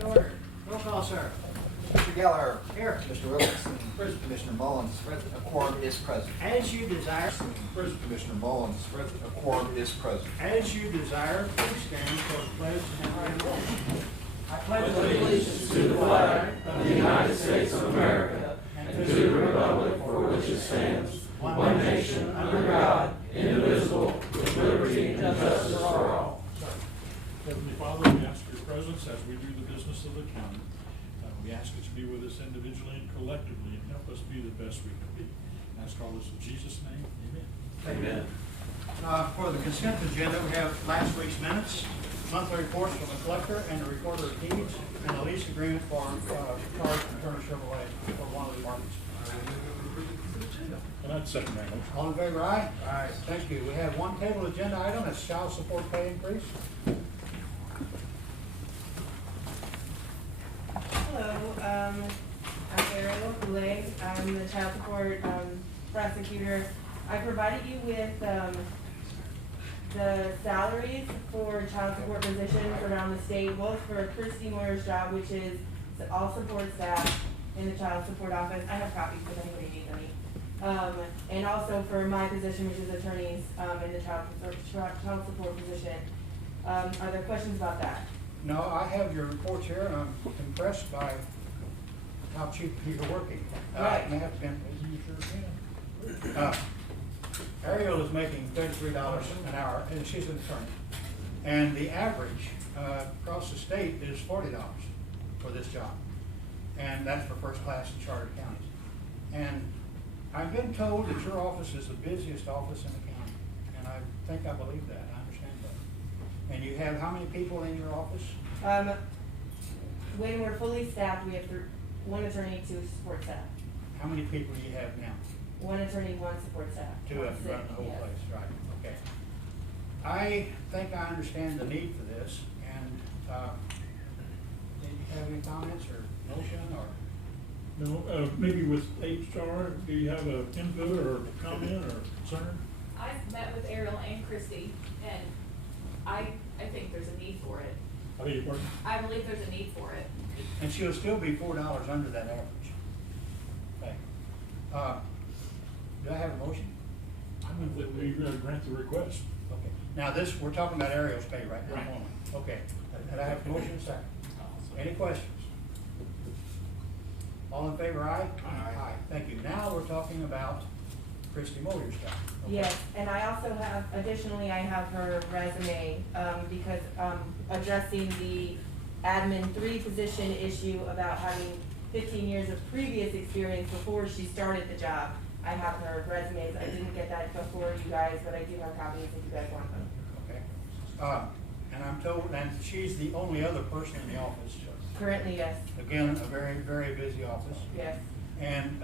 to order. Roll call, sir. Mr. Geller. Here. Mr. Wilkinson. Present. Commissioner Mullins. Present. A quorum is present. As you desire. Present. Commissioner Mullins. Present. A quorum is present. As you desire, please stand for the pledge and roll. I pledge allegiance to the flag of the United States of America and to the republic for which it stands, one nation, under God, indivisible, with liberty and justice for all. Heavenly Father, we ask for your presence as we do the business of the county. We ask that you be with us individually and collectively and help us be the best we can be. And ask all this in Jesus' name, amen. Amen. For the consent agenda, we have last week's minutes, monthly reports from the collector and the recorder of deeds, and a lease agreement for Charles and Turner Chevrolet for one of the departments. And I'd second that motion. All in favor, aye? Aye. Thank you. We have one table agenda item, that's child support pay increase. Hello, I'm Ariel Goulet. I'm the child support prosecutor. I provided you with the salaries for child support positions around the state, both for Christy Moyer's job, which is all support staff in the child support office. I have copies if anybody needs any. And also for my position, which is attorneys in the child support position. Are there questions about that? No, I have your reports here, and I'm impressed by how cheap you're working. Right. May I have 10, please? You sure can. Ariel is making $33 an hour, and she's an attorney. And the average across the state is $40 for this job. And that's for first class and chartered counties. And I've been told that your office is the busiest office in the county. And I think I believe that, I understand that. And you have how many people in your office? When we're fully staffed, we have one attorney, 2 support staff. How many people do you have now? One attorney, 1 support staff. 2 of them run the whole Yes. place, right, okay. I think I understand the need for this, and, do you have any comments or motion or? No, maybe with HR, do you have an input or comment or concern? I've met with Ariel and Christy, and I think there's a need for it. I beg your pardon? I believe there's a need for it. And she'll still be $4 under that average. Okay. Do I have a motion? I move that we grant the request. Okay. Now this, we're talking about Ariel's pay right now. Right. only. Okay. And I have a motion second. Any questions? All in favor, aye? Aye. Thank you. Now we're talking about Christy Moyer's job. Okay. Yes, and I also have, additionally, I have her resume, because, addressing the admin 3 position issue about having 15 years of previous experience before she started the job. I have her resumes. I didn't get that before you guys, but I do have copies if you guys want them. Okay. And I'm told, and she's the only other person in the office. Currently, yes, Again, a very, very busy office. yes. And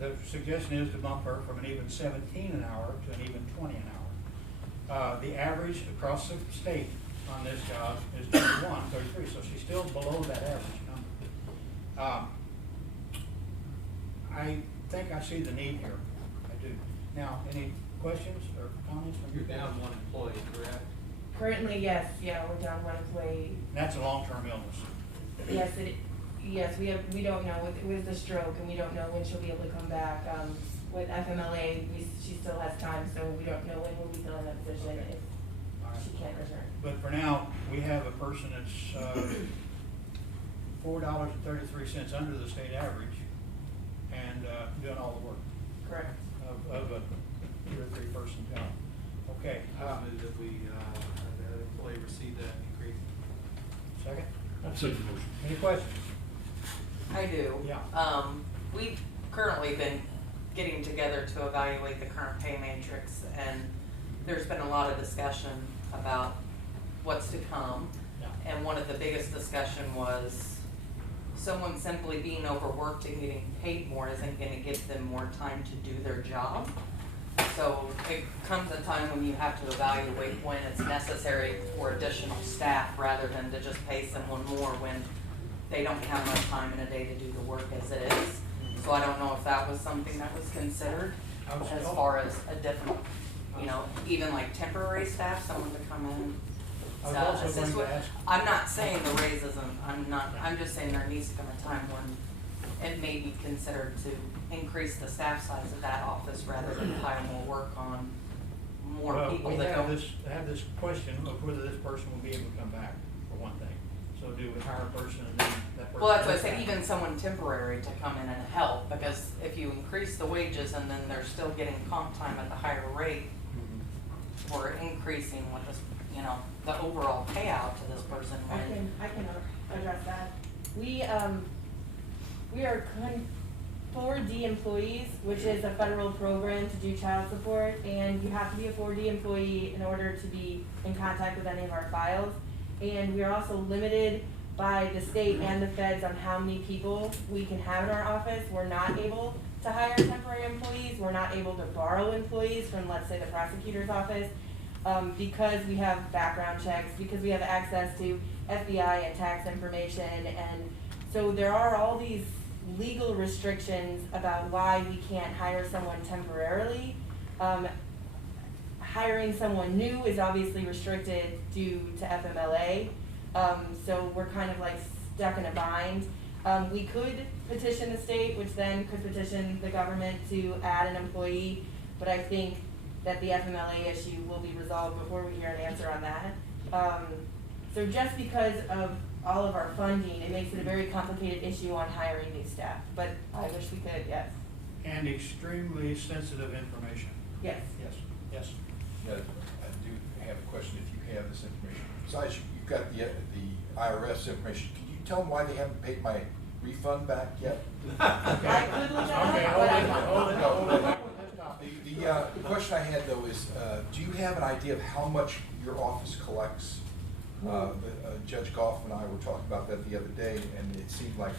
the suggestion is to bump her from an even 17 an hour to an even 20 an hour. The average across the state on this job is 31, 33, so she's still below that average number. I think I see the need here. I do. Now, any questions or comments from you? You're down 1 employee, correct? Currently, yes, yeah, we're down 1 employee. And that's a long-term illness. Yes, we don't know with the stroke, and we don't know when she'll be able to come back. With FMLA, she still has time, so we don't know when we'll be filling that position if All right. she can't return. But for now, we have a person that's $4.33 under the state average and doing all the work Correct. of a 2 or 3 person job. Okay. I move that the employee receive that increase. Second? I'd second the motion. Any questions? I do. Yeah. We've currently been getting together to evaluate the current pay matrix, and there's been a lot of discussion about what's to come. Yeah. And one of the biggest discussion was someone simply being overworked and getting paid more isn't gonna give them more time to do their job. So it comes a time when you have to evaluate when it's necessary for additional staff rather than to just pay someone more when they don't have enough time in a day to do the work as it is. So I don't know if that was something that was considered as far as a different, even like temporary staff, someone to come in I was also assist going with. to ask- I'm not saying the raise isn't, I'm just saying there needs to come a time when it may be considered to increase the staff size of that office rather than pile more work on more Well, people we that have go. this question of whether this person will be able to come back, for one thing. So do we hire a person and then that person? Well, that's what I comes said, back? even someone temporary to come in and help, because if you increase the wages and then they're still getting comp time at the higher rate, Mhm. we're increasing what this, you know, the overall payout to this person when. I can address that. We are 4D employees, which is a federal program to do child support, and you have to be a 4D employee in order to be in contact with any of our files. And we are also limited by the state and the feds on how many people we can have in our office. We're not able to hire temporary employees, we're not able to borrow employees from, let's say, the prosecutor's office, because we have background checks, because we have access to FBI and tax information, and so there are all these legal restrictions about why we can't hire someone temporarily. Hiring someone new is obviously restricted due to FMLA, so we're kind of like stuck in a bind. We could petition the state, which then could petition the government to add an employee, but I think that the FMLA issue will be resolved before we hear an answer on that. So just because of all of our funding, it makes it a very complicated issue on hiring new staff, but I wish we could, yes. And extremely sensitive information. Yes. Yes, yes. Yeah, I do have a question if you have this information. Besides, you've got the IRS information. Can you tell them why they haven't paid my refund back yet? I could look that Okay, up, hold but it, I hold it, hold it. The question I had though is, do you have an idea of how much your office collects? Judge Goff and I were talking about that the other day, and it seemed like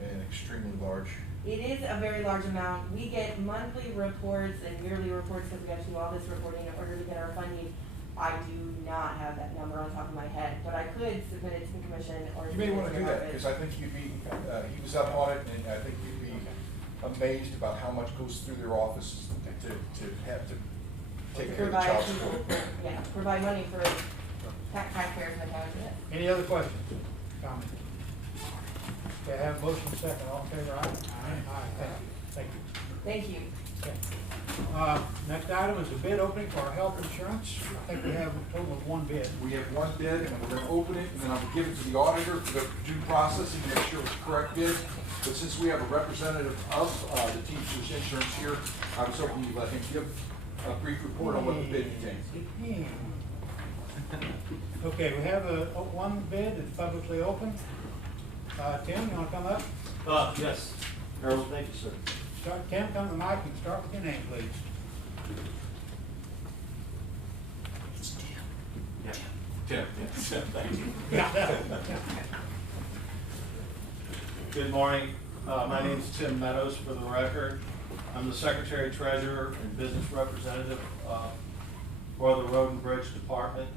an extremely large. It is a very large amount. We get monthly reports and yearly reports because we have to do all this reporting in order to get our funding. I do not have that number on top of my head, but I could submit it to the commission or. You may want to do that, submit it because to I think you'd be, he was up on it, and I think you'd be amazed about how much goes through their offices to have to take care of the provide child people- support. Yeah, provide money for taxpayers in the county, yes. Any other questions, comments? Okay, I have a motion second, all in favor, aye? Aye, thank you, Thank you. thank you. Okay. Next item is a bid opening for our health insurance. I think we have a total of one bid. We have one bid, and we're gonna open it, and then I'm gonna give it to the auditor for the due processing, to make sure it's the correct bid. But since we have a representative of the teacher's insurance here, I was hoping you'd let him give a brief report on what the bid contains. Okay, we have one bid that's publicly open. Tim, you wanna come up? Yes. Harold, thank you, sir. Tim, come to the mic and start with your name, please. Yeah. Tim, thank you. Yeah. Good morning. My name is Tim Meadows, for the record. I'm the Secretary Treasurer and Business Representative for the Road and Bridge Department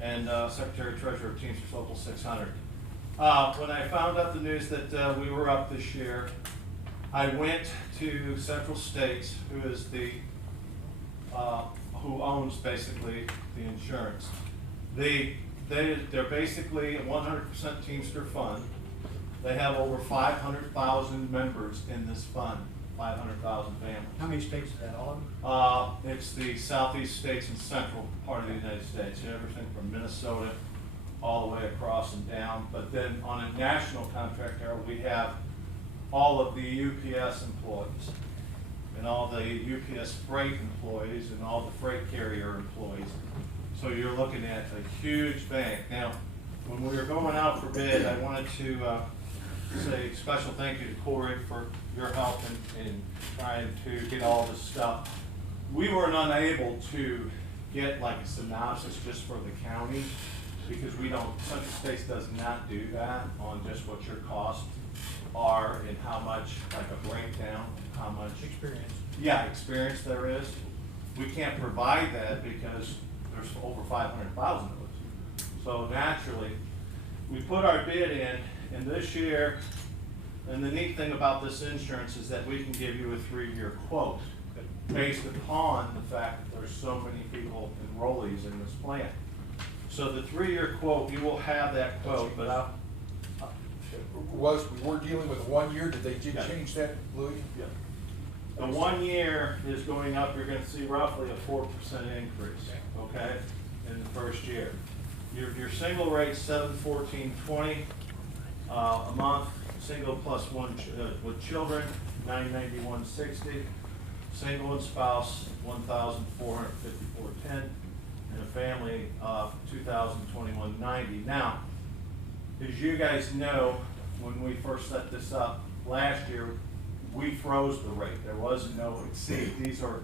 and Secretary Treasurer of Teamsters Local 600. When I found out the news that we were up this year, I went to Central States, who is the who owns basically the insurance. They're basically a 100% Teamster fund. They have over 500,000 members in this fund, 500,000 families. How many states is that, all of them? It's the southeast states and central part of the United States, everything from Minnesota all the way across and down. But then on a national contract, Harold, we have all of the UPS employees and all the UPS freight employees and all the freight carrier employees. So you're looking at a huge bank. Now, when we were going out for bid, I wanted to say a special thank you to Corey for your help in trying to get all this stuff. We were unable to get like a synopsis just for the county because we don't, Central States does not do that on just what your costs are and how much, like a breakdown, how much Experience. experience there is. We can't provide that because there's over 500,000 of us. So naturally, we put our bid in, and this year, and the neat thing about this insurance is that we can give you a 3-year quote based upon the fact that there's so many people enrollees in this plan. So the 3-year quote, you will have that quote, but We were dealing with 1 year, did they Yeah. change that, Louis? the 1 year is going up, you're gonna see roughly a 4% increase, okay, in the first year. Your single rate's $714.20 a month, single plus one with children, $991.60, single and spouse, $1,454.10, and a family, $2,021.90. Now, as you guys know, when we first set this up last year, we froze the rate. There was no exceed. These are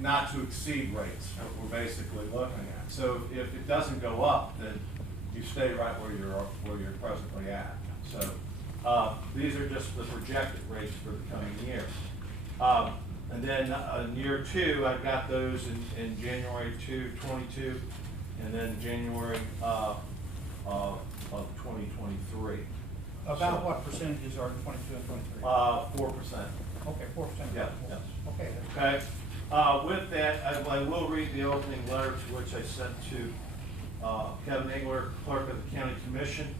not to exceed rates that we're basically looking at. So if it doesn't go up, then you stay right where you're presently at. So these are just the projected rates for the coming year. And then in year 2, I've got those in January 22, and then January of 2023. About what percentages are in 22 and 23? 4%. Okay, 4%. Yeah, yes. Okay. Okay. With that, I will read the opening letter to which I sent to Kevin Engler, Clerk of the County Commission.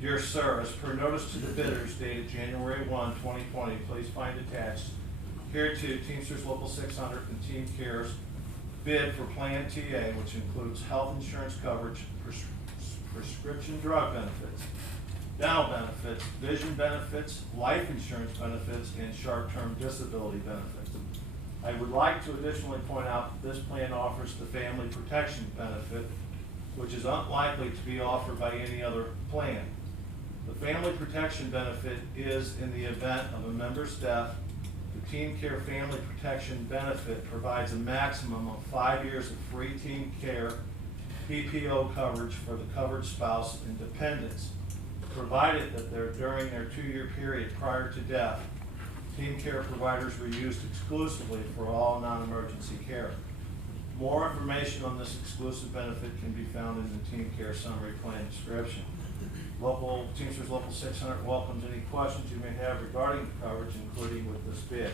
Dear Sir, as per notice to the bidders dated January 1, 2020, please find attached hereto Teamsters Local 600 and Team Care's bid for Plan TA, which includes health insurance coverage, prescription drug benefits, dental benefits, vision benefits, life insurance benefits, and short-term disability benefits. I would like to additionally point out that this plan offers the family protection benefit, which is unlikely to be offered by any other plan. The family protection benefit is in the event of a member's death. The Team Care Family Protection Benefit provides a maximum of 5 years of free Team Care PPO coverage for the covered spouse and dependents, provided that during their 2-year period prior to death, Team Care providers were used exclusively for all non-emergency care. More information on this exclusive benefit can be found in the Team Care Summary Plan description. Teamsters Local 600 welcomes any questions you may have regarding the coverage, including with this bid.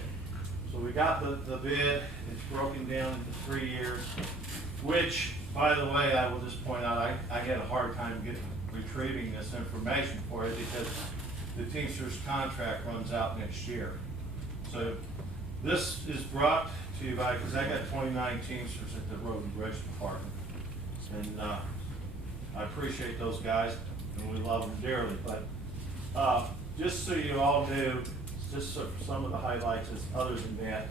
So we got the bid. It's broken down into 3 years, which, by the way, I will just point out, I had a hard time retrieving this information for you because the Teamsters contract runs out next year. So this is brought to you by, because I got 29 Teamsters at the Road and Bridge Department. And I appreciate those guys, and we love them dearly. But just so you all knew, just some of the highlights is other than that,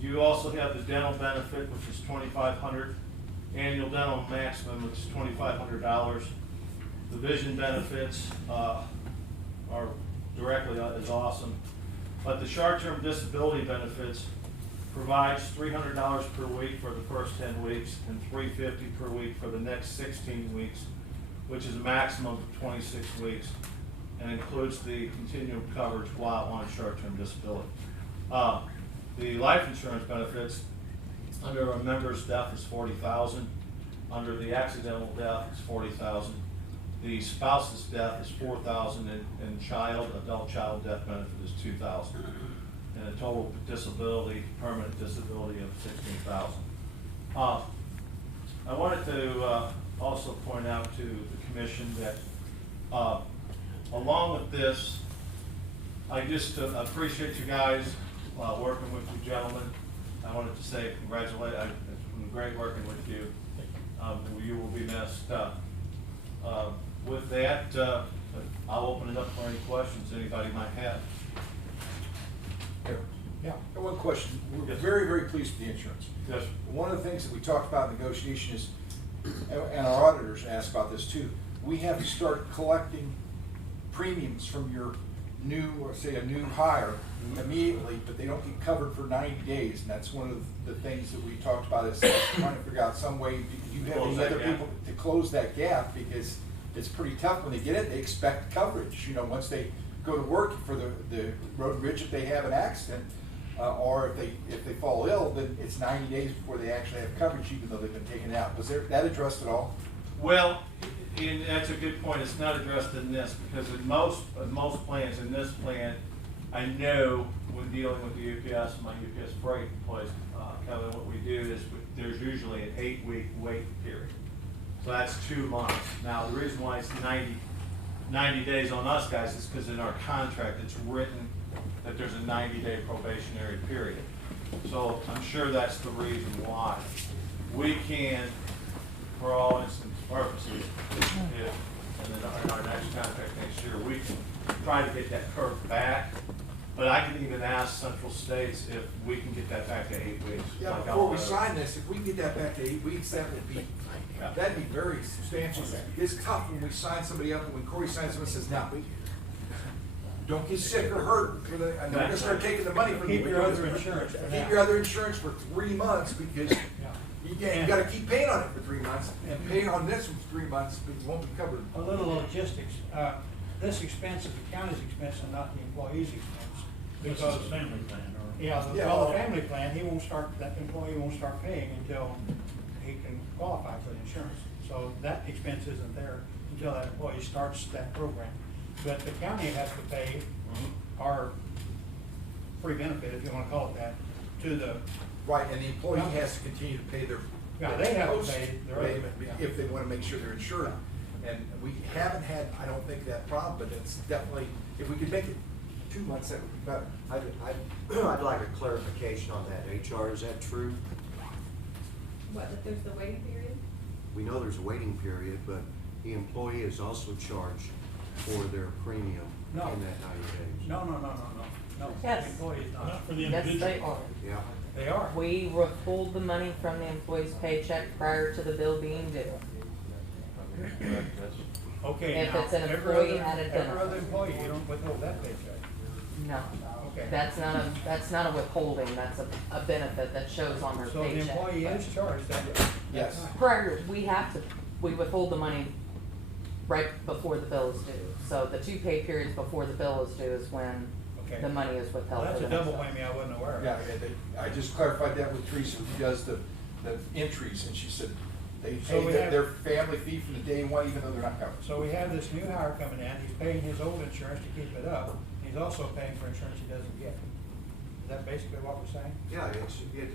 you also have the dental benefit, which is $2,500, annual dental maximum, which is $2,500. The vision benefits are directly is awesome. But the short-term disability benefits provides $300 per week for the first 10 weeks and $350 per week for the next 16 weeks, which is a maximum of 26 weeks, and includes the continuum coverage while on short-term disability. The life insurance benefits under a member's death is $40,000. Under the accidental death is $40,000. The spouse's death is $4,000, and adult child death benefit is $2,000, and a total disability, permanent disability of $16,000. I wanted to also point out to the commission that along with this, I just appreciate you guys working with you gentlemen. I wanted to say congratulate. It's been great working with you. You will be missed. With that, I'll open it up for any questions anybody might have. Yeah. One question. We're Yes. very, very pleased with the insurance. Yes. One of the things that we talked about in negotiation is, and our auditors asked about this too, we have to start collecting premiums from your new, or say a new hire immediately, but they don't get covered for 90 days. And that's one of the things that we talked about is trying to figure out some way, do you have Close any that other gap. people to close that gap? Because it's pretty tough when they get it, they expect coverage. You know, once they go to work for the road and bridge, if they have an accident, or if they fall ill, then it's 90 days before they actually have coverage, even though they've been taken out. Was that addressed at all? Well, and that's a good point. It's not addressed in this because in most plans, in this plan, I know when dealing with the UPS, my UPS freight place, Kevin, what we do is there's usually an 8-week wait period. So that's 2 months. Now, the reason why it's 90 days on us guys is because in our contract, it's written that there's a 90-day probationary period. So I'm sure that's the reason why. We can, for all instance purposes, if, and then in our next contract next year, we can try to get that curve back. But I can even ask Central States if we can get that back to 8 weeks. Yeah, like before all we the- sign this, if we can get that back to 8 weeks, that would be, that'd be very substantial. It's tough when we sign somebody up, and when Corey signs someone and says, now, don't get sick or hurt, and we're gonna start taking the money from you. Keep your other insurance for Keep now. your other insurance for 3 months, because you gotta keep paying on it for 3 months, and paying on this for 3 months, it won't be covered. A little logistics, this expense is the county's expense and not the employee's expense. This is a family plan, or? Yeah, the family plan, that employee won't start paying until he can qualify for the insurance. So that expense isn't there until that employee starts that program. But the county has to pay our free benefit, if you wanna call it that, to the, Right, and the employee has to continue to pay their. Yeah, they have to post pay their other- payment yeah. if they wanna make sure they're insured. And we haven't had, I don't think, that problem, but it's definitely, if we could make it 2 months, that would be better. I'd like a clarification on that. HR, is that true? What, that there's the waiting period? We know there's a waiting period, but the employee is also charged for their premium in No. that 90 days. No. Yes. The employee's Not not. for the Yes, individual. they are. Yeah. They are. We withhold the money from the employee's paycheck prior to the bill being due. Okay, If now, it's an every employee other- at a Every benefit. other employee, you don't withhold that paycheck. No, Okay. that's not a withholding, that's a benefit that shows on their So the paycheck. employee is charged that. Yes. time. Prior, we withhold the money right before the bill is due. So the 2 pay periods before the bill is due is when Okay. the money is Well, withheld. that's for a the next double month. whammy I wasn't aware of. Yeah, I just clarified that with Teresa, who does the entries, and she said they So pay we their have- family fee from the day one, even though they're not covered. So we have this new hire coming in, he's paying his old insurance to keep it up, he's also paying for insurance he doesn't get. Is that basically what we're saying? Yeah,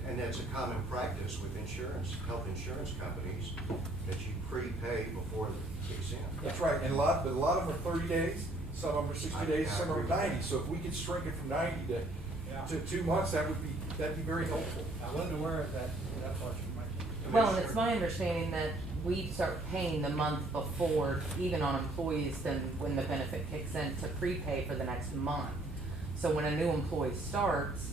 and that's a common practice with health insurance companies, that you prepay before it kicks in. That's right, and but a lot of them are 30 days, some of them are 60 days, some are 90. So if we could shrink it from 90 to 2 months, that'd be very helpful. I wasn't aware of that part you mentioned. Well, and it's my understanding that we start paying the month before, even on employees, than when the benefit kicks in, to prepay for the next month. So when a new employee starts,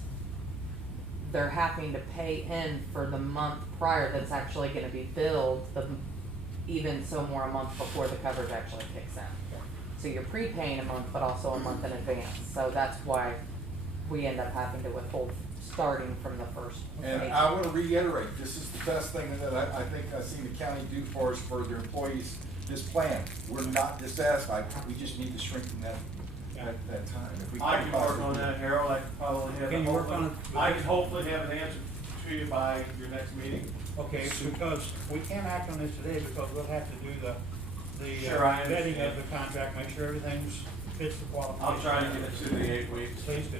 they're having to pay in for the month prior that's actually gonna be billed, even so more a month before the coverage actually kicks in. So you're prepaying a month, but also a month in advance, so that's why we end up having to withhold starting from the first. And paycheck. I want to reiterate, this is the best thing that I think I've seen the county do for us, for their employees, this plan. We're not dissatisfied, we just need to strengthen that time. If we I can work on that, Harold. I can probably have. Can you work on it? I can hopefully have an answer to you by your next meeting. Okay, because we can't act on this today because we'll have to do the Sure, I vetting of understand. the contract, make sure everything's fits the qualifications. I'll try to get it to the 8 weeks. Please do,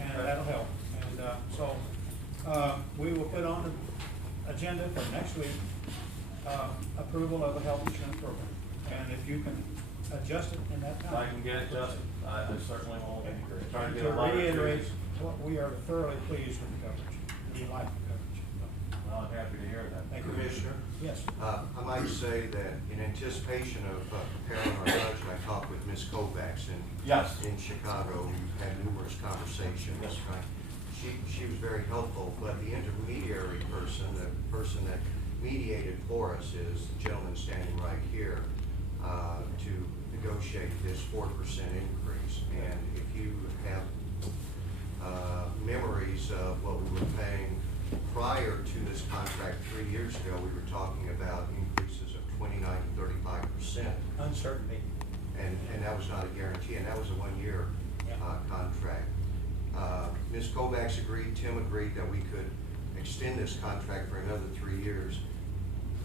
and Okay. that'll help. And we will put on the agenda for next week, approval of a health insurance program. And if you can adjust it in that If time. I can get it adjusted, I certainly won't. Try to And get to a lot of reiterate, trees. we are thoroughly pleased with the coverage. We like the coverage. Well, I'm happy to hear that. Thank you. Commissioner? Yes. I might say that in anticipation of preparing our budget, I talked with Ms. Kovacs Yes. in Chicago. We've had numerous conversations. Yes. She was very helpful, but the intermediary person, the person that mediated for us, is the gentleman standing right here, to negotiate this 4% increase. And if you have memories of what we were paying prior to this contract 3 years ago, we were talking about increases of 29 to 35%. Uncertainty. And that was not a guarantee, and that was a 1-year contract. Ms. Kovacs agreed, Tim agreed that we could extend this contract for another 3 years,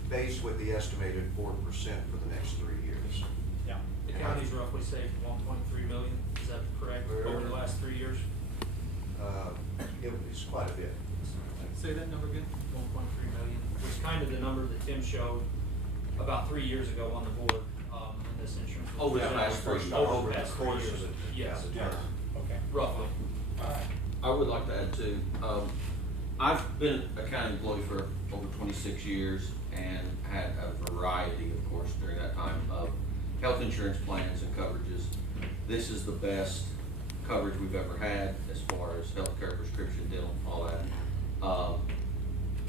based with the estimated 4% for the next 3 years. Yeah. The county's roughly saved 1.3 million, is that correct, over the last 3 years? It's quite a bit. Say that number again, 1.3 million. was kind of the number that Tim showed about 3 years ago on the board, when this insurance. was Over the presented past first 3 started. years. Over the past 3 Course years, of it. yes, Okay, roughly. all right. I would like to add too, I've been a county employee for over 26 years and had a variety, of course, during that time of health insurance plans and coverages. This is the best coverage we've ever had as far as healthcare, prescription, dental, all that.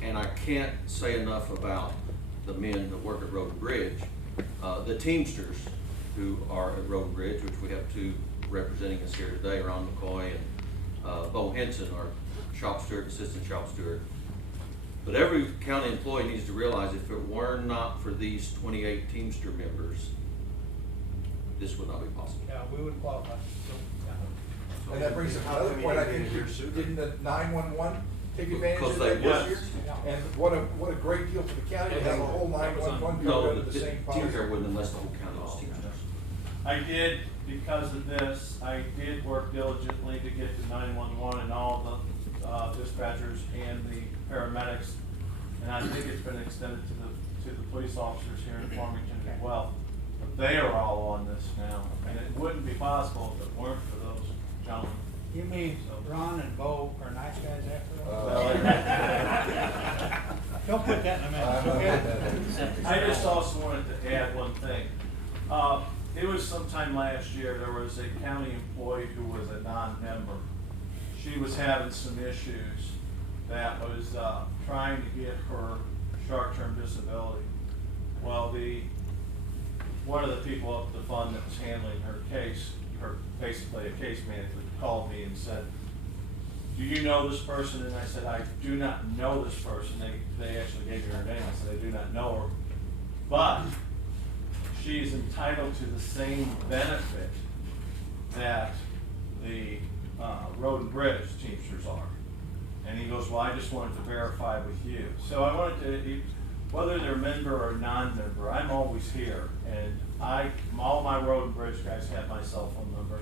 And I can't say enough about the men that work at Road and Bridge, the Teamsters who are at Road and Bridge, which we have 2 representing us here today, Ron McCoy and Bo Henson, our shop steward, assistant shop steward. But every county employee needs to realize if it were not for these 28 Teamster members, this would not be possible. Yeah, we would qualify. And that brings up How another come point, you I didn't think, get it here sooner? didn't the 911 take advantage Because of they that this would. year? And what a great deal for the county to have a whole 911 No, go to the the same policy. Teamster wouldn't unless the whole county was Teamsters. I did, because of this, I did work diligently to get the 911 and all the dispatchers and the paramedics. And I think it's been extended to the police officers here in Farmington as well. But they are all on this now, and it wouldn't be possible if it weren't for those gentlemen. You mean Ron and Bo are nice guys after all? Don't put that in a minute, okay? I just also wanted to add one thing. It was sometime last year, there was a county employee who was a non-member. She was having some issues that was trying to get her short-term disability. Well, one of the people up at the fund that was handling her case, basically a case manager, called me and said, "Do you know this person?" And I said, "I do not know this person." They actually gave me her name. I said, "I do not know her, but she's entitled to the same benefit that the Road and Bridge Teamsters are." And he goes, "Well, I just wanted to verify with you." So I wanted to, whether they're member or non-member, I'm always here. And all my Road and Bridge guys have my cell phone number.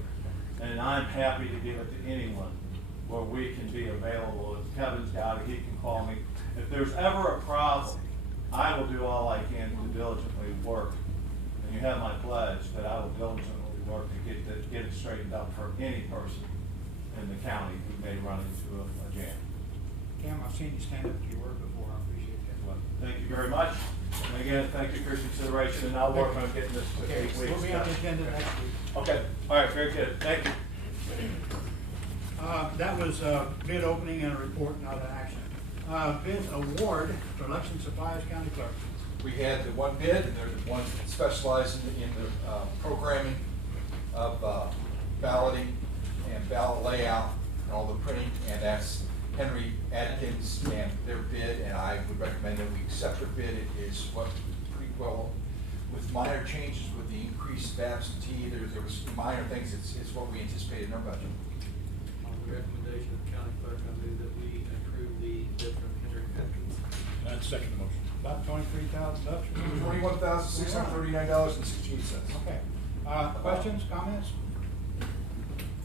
And I'm happy to give it to anyone where we can be available. If Kevin's got it, he can call me. If there's ever a problem, I will do all I can to diligently work. And you have my pledge that I will diligently work to get it straightened up for any person in the county who may run into a jam. Cam, I've seen you stand up to your word before, I appreciate that. Well, thank you very much. And again, thank you for your consideration, and I'll work on getting this to Okay, 8 weeks. we'll be on the agenda next week. Okay, all right, very good, thank you. That was bid opening and a report, not an action. Bid award for election supplies, county clerk. We had the one bid, and they're the ones that specialize in the programming of balloting and ballot layout and all the printing, and that's Henry Adkins and their bid, and I would recommend that we accept their bid. It is what pretty well, with minor changes with the increased absentee, there was minor things, it's what we anticipated in our budget. On the recommendation of the county clerk, I move that we approve the bid from Henry Atkins. And second the motion. About $23,000. $21,639.68. Okay. Questions, comments?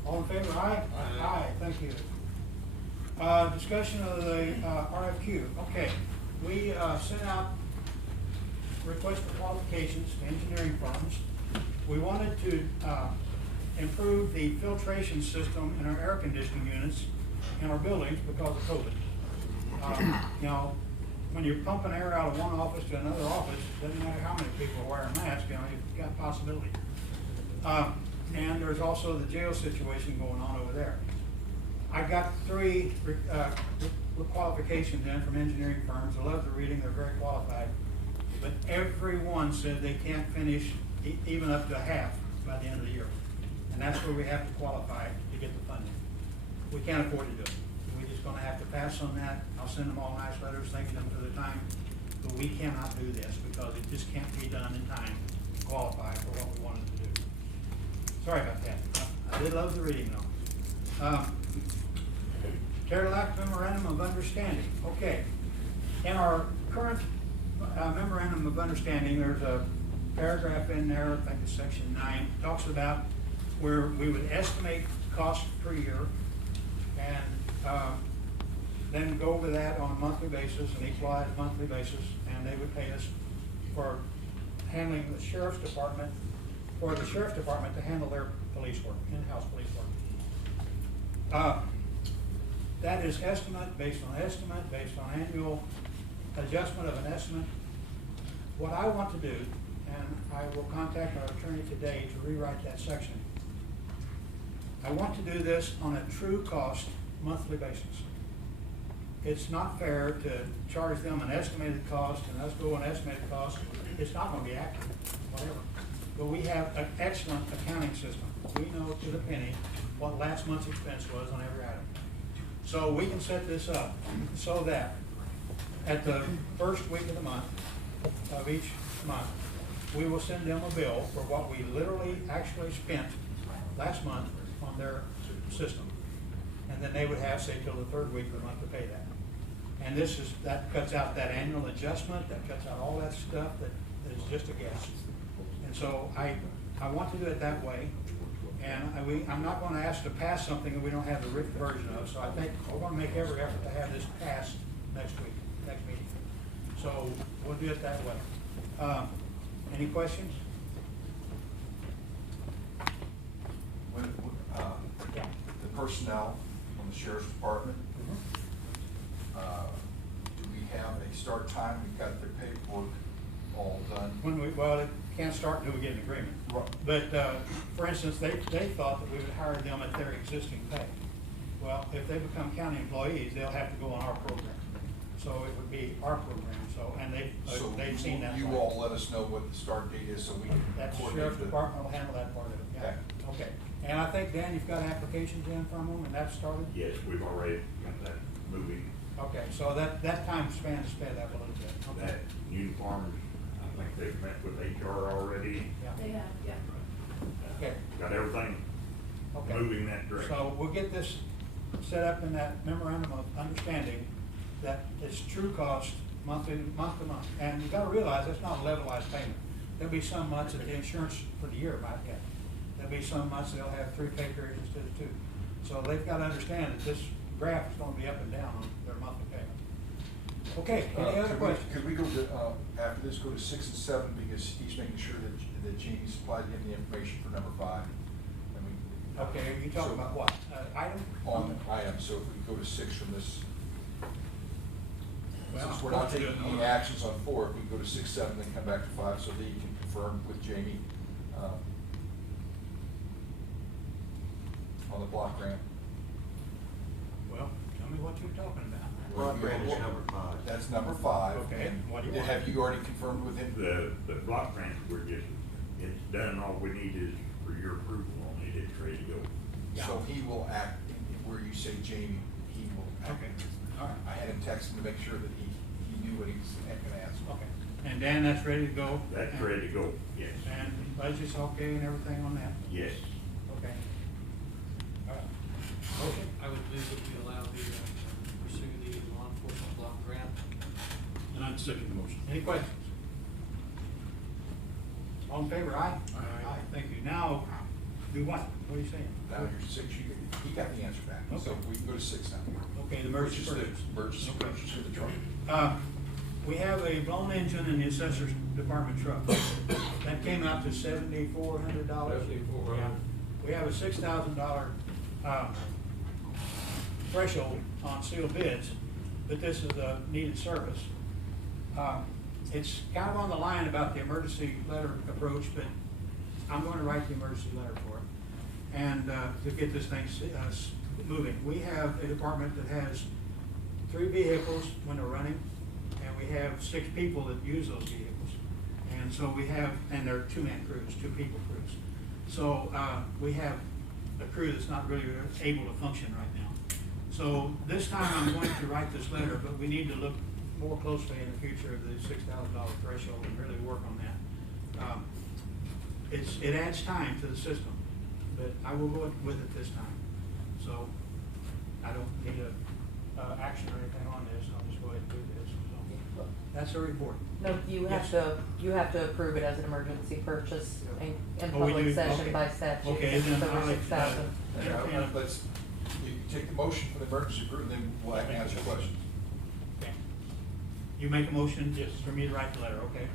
All in favor, aye? Aye. Thank you. Discussion of the RFQ. Okay, we sent out requests for qualifications to engineering firms. We wanted to improve the filtration system in our air conditioning units in our buildings because of COVID. You know, when you're pumping air out of one office to another office, it doesn't matter how many people are wearing masks, you know, you've got possibility. And there's also the jail situation going on over there. I got 3 qualifications in from engineering firms. I love the reading, they're very qualified. But everyone said they can't finish even up to half by the end of the year. And that's where we have to qualify to get the funding. We can't afford to do it. We're just gonna have to pass on that. I'll send them all nice letters thanking them for their time. But we cannot do this because it just can't be done in time to qualify for what we wanted to do. Sorry about that. I did love the reading though. Cadillac Memorandum of Understanding. Okay. In our current Memorandum of Understanding, there's a paragraph in there, I think it's section 9, talks about where we would estimate cost per year and then go over that on a monthly basis, an equalized monthly basis, and they would pay us for handling the sheriff's department, for the sheriff's department to handle their police work, in-house police work. That is estimate, based on annual adjustment of an estimate. What I want to do, and I will contact our attorney today to rewrite that section. I want to do this on a true cost monthly basis. It's not fair to charge them an estimated cost and us go on estimated cost. It's not gonna be accurate, whatever. But we have an excellent accounting system. We know to the penny what last month's expense was on every item. So we can set this up so that at the first week of the month, of each month, we will send them a bill for what we literally actually spent last month on their system. And then they would have, say, till the third week of the month to pay that. And that cuts out that annual adjustment, that cuts out all that stuff that is just a guess. And so I want to do it that way. And I'm not gonna ask to pass something that we don't have the written version of, so I think we're gonna make every effort to have this passed next week, next meeting. So we'll do it that way. Any questions? Yeah. The personnel from the sheriff's department, do we have a start time? We've got their paperwork all done. Well, it can't start until we get an agreement. Right. But, for instance, they thought that we would hire them at their existing pay. Well, if they become county employees, they'll have to go on our program. So it would be our program, and they've seen that. You part. all let us know what the start date is so we can That coordinate sheriff's the. department will handle that part of it, yeah. Okay. And I think, Dan, you've got applications in from them, and that's started? Yes, we've already got that moving. Okay, so that time span is sped up a little bit. Okay. That uniforms, I think they've met with HR already. Yeah. They have, yeah. Okay. Got everything Okay. moving that direction. So we'll get this set up in that memorandum of understanding that it's true cost month to month. And you've got to realize that's not a levelized payment. There'll be some months that the insurance for the year might get. There'll be some months they'll have 3 pay periods instead of 2. So they've got to understand that this graph is going to be up and down on their monthly payment. Okay, any other questions? Could we go to, after this, go to 6 and 7, because he's making sure that Jamie supplied him the information for number 5. Okay, are you talking about what? Item? On item, so if we go to 6 from this. Well, Since we're not taking any actions on 4, if we go to 6, 7, then come back to 5, so that you can confirm with Jamie, on the block grant. Well, tell me what you're talking about. Block grant is number 5. That's number 5. Okay, And what do you want? have you already confirmed with him? The block grant, it's done, all we need is for your approval on it, it's ready to go. So he will act, where you say Jamie, he will act. Okay, all right. I had him text him to make sure that he knew what he was gonna ask. Okay, and Dan, that's ready to go? That's ready to go, yes. And budget's okay and everything on that? Yes. Okay. All right. Motion? I would move that we allow the, pursue the law enforcement block grant. And I'd second the motion. Any questions? All in favor, aye? Aye. Thank you. Now, do what? What are you saying? Now you're 6, he got the answer back, so Okay. we can go to 6 now. Okay, the emergency Which is purchase. the emergency Okay. purchase for the truck. We have a blown engine in the assessor's department truck. That came out to $7,400. $7,400. We have a $6,000 threshold on sealed bids, but this is a needed service. It's kind of on the line about the emergency letter approach, but I'm going to write the emergency letter for it. And to get this thing moving. We have a department that has 3 vehicles when they're running, and we have 6 people that use those vehicles. And so we have, and they're 2-man crews, 2-people crews. So we have a crew that's not really able to function right now. So this time I'm going to write this letter, but we need to look more closely in the future of the $6,000 threshold and really work on that. It adds time to the system, but I will go with it this time. So I don't need a action or anything on this. I'll just go ahead and do this. So that's a report. No, you have to approve it as an emergency purchase in Oh, we public do? session Okay. by statute. Okay, then Over I'll let, 6,000. Let's You can take the motion for the emergency group, and then we'll answer questions. Okay. You make a motion just for me to write the letter, okay?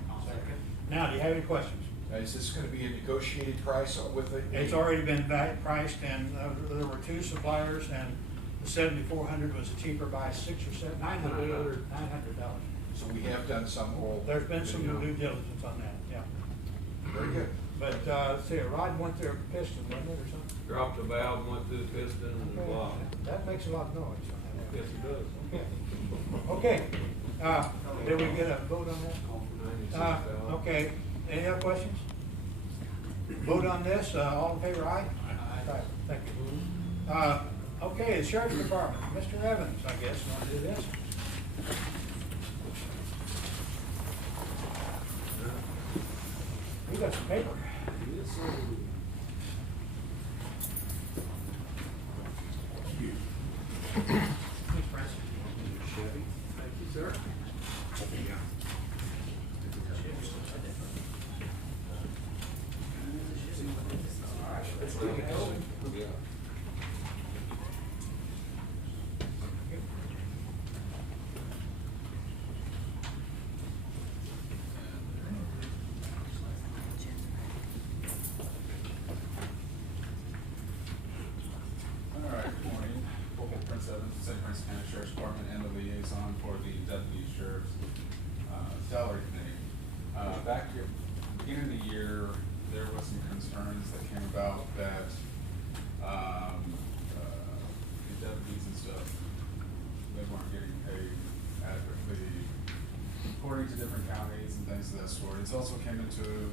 Now, do you have any questions? Is this gonna be a negotiated price with the? It's already been priced, and there were two suppliers, and the 7,400 was cheaper by $900. So we have done some oral. There's been some due diligence on that, yeah. Very good. But, let's see, a rod went through a piston, wasn't it, or something? Dropped the valve, and went through the piston and Okay. blocked. That makes a lot of noise. Yes, it does. Okay, did we get a vote on that? Okay, any other questions? Vote on this, all in favor, aye? Aye. Thank you. Okay, the Sheriff's Department, Mr. Evans, I guess, want to do this? We got some paper. Yes, sir. Please press. Thank you, sir. Let's get it going. Yeah. All right, good morning. Prince Evans, St. Prince County Sheriff's Department, and the liaison for the Deputy Sheriff's Salary Committee. Back at the beginning of the year, there was some concerns that came about that the deputies and stuff, they weren't getting paid adequately according to different counties and things of that sort. It's also came into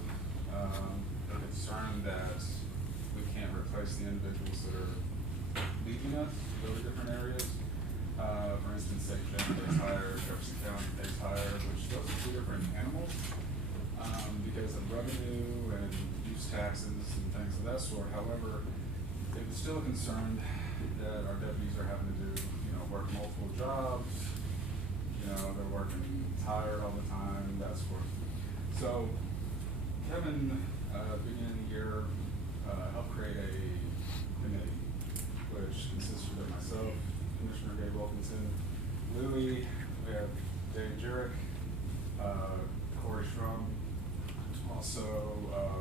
a concern that we can't replace the individuals that are leaving us to go to different areas. For instance, St. John pays higher, Jefferson County pays higher, which those are two different animals, because of revenue and use taxes and things of that sort. However, it was still a concern that our deputies are having to do, work multiple jobs, they're working tired all the time, that sort. So Kevin, beginning of the year, helped create a committee, which consisted of myself, Commissioner Dave Wilkinson, Louie, we have Dave Jurek, Corey Strum, also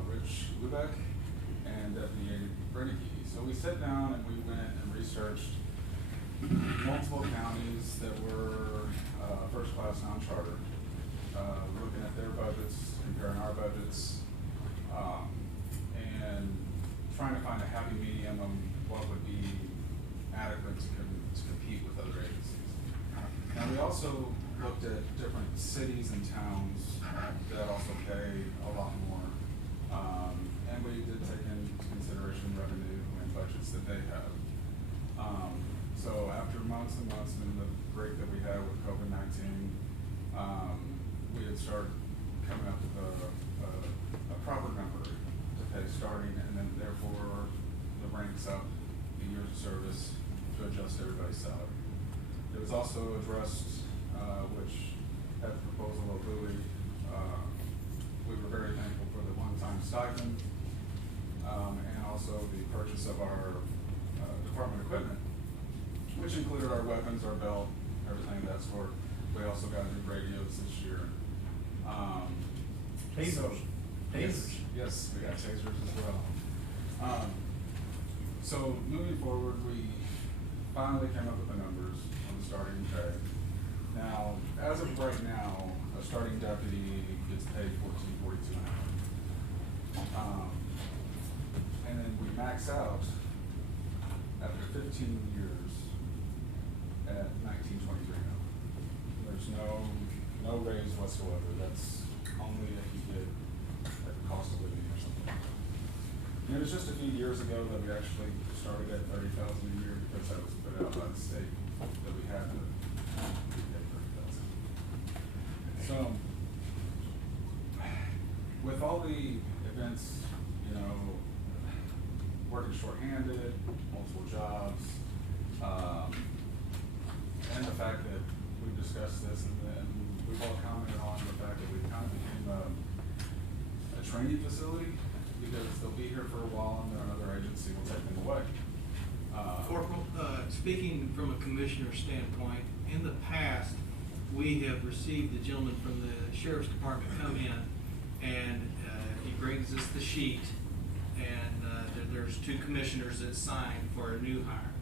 Rich Lubeck, and Deputy Brennicky. So we sat down and we went and researched multiple counties that were first-class non-charter, looking at their budgets, comparing our budgets, and trying to find a happy medium on what would be adequate to compete with other agencies. And we also looked at different cities and towns that also pay a lot more. And we did take into consideration revenue and budgets that they have. So after months and months in the break that we had with COVID-19, we had started coming up with a proper number to pay starting, and then therefore the ranks up, the years of service, to adjust everybody's salary. It was also addressed, which at the proposal of Louie, we were very thankful for the one-time stipend, and also the purchase of our department equipment, which included our weapons, our belt, everything of that sort. We also got new radios this year. Tasers. Tasers. Yes, we got tasers as well. So moving forward, we finally came up with the numbers on the starting pay. Now, as of right now, a starting deputy gets paid $14.42 an hour. And then we max out after 15 years at $19.23 an hour. There's no raise whatsoever. That's only if you get like the cost of living or something. And it was just a few years ago that we actually started at $30,000 a year because that was put out by the state that we had to get $30,000. So with all the events, working shorthanded, multiple jobs, and the fact that we've discussed this and we've all commented on the fact that we kind of became a training facility because they'll be here for a while and then another agency will take them away. Corporal, speaking from a commissioner standpoint, in the past, we have received the gentleman from the sheriff's department come in, and he brings us the sheet, and there's two commissioners that sign for a new hire.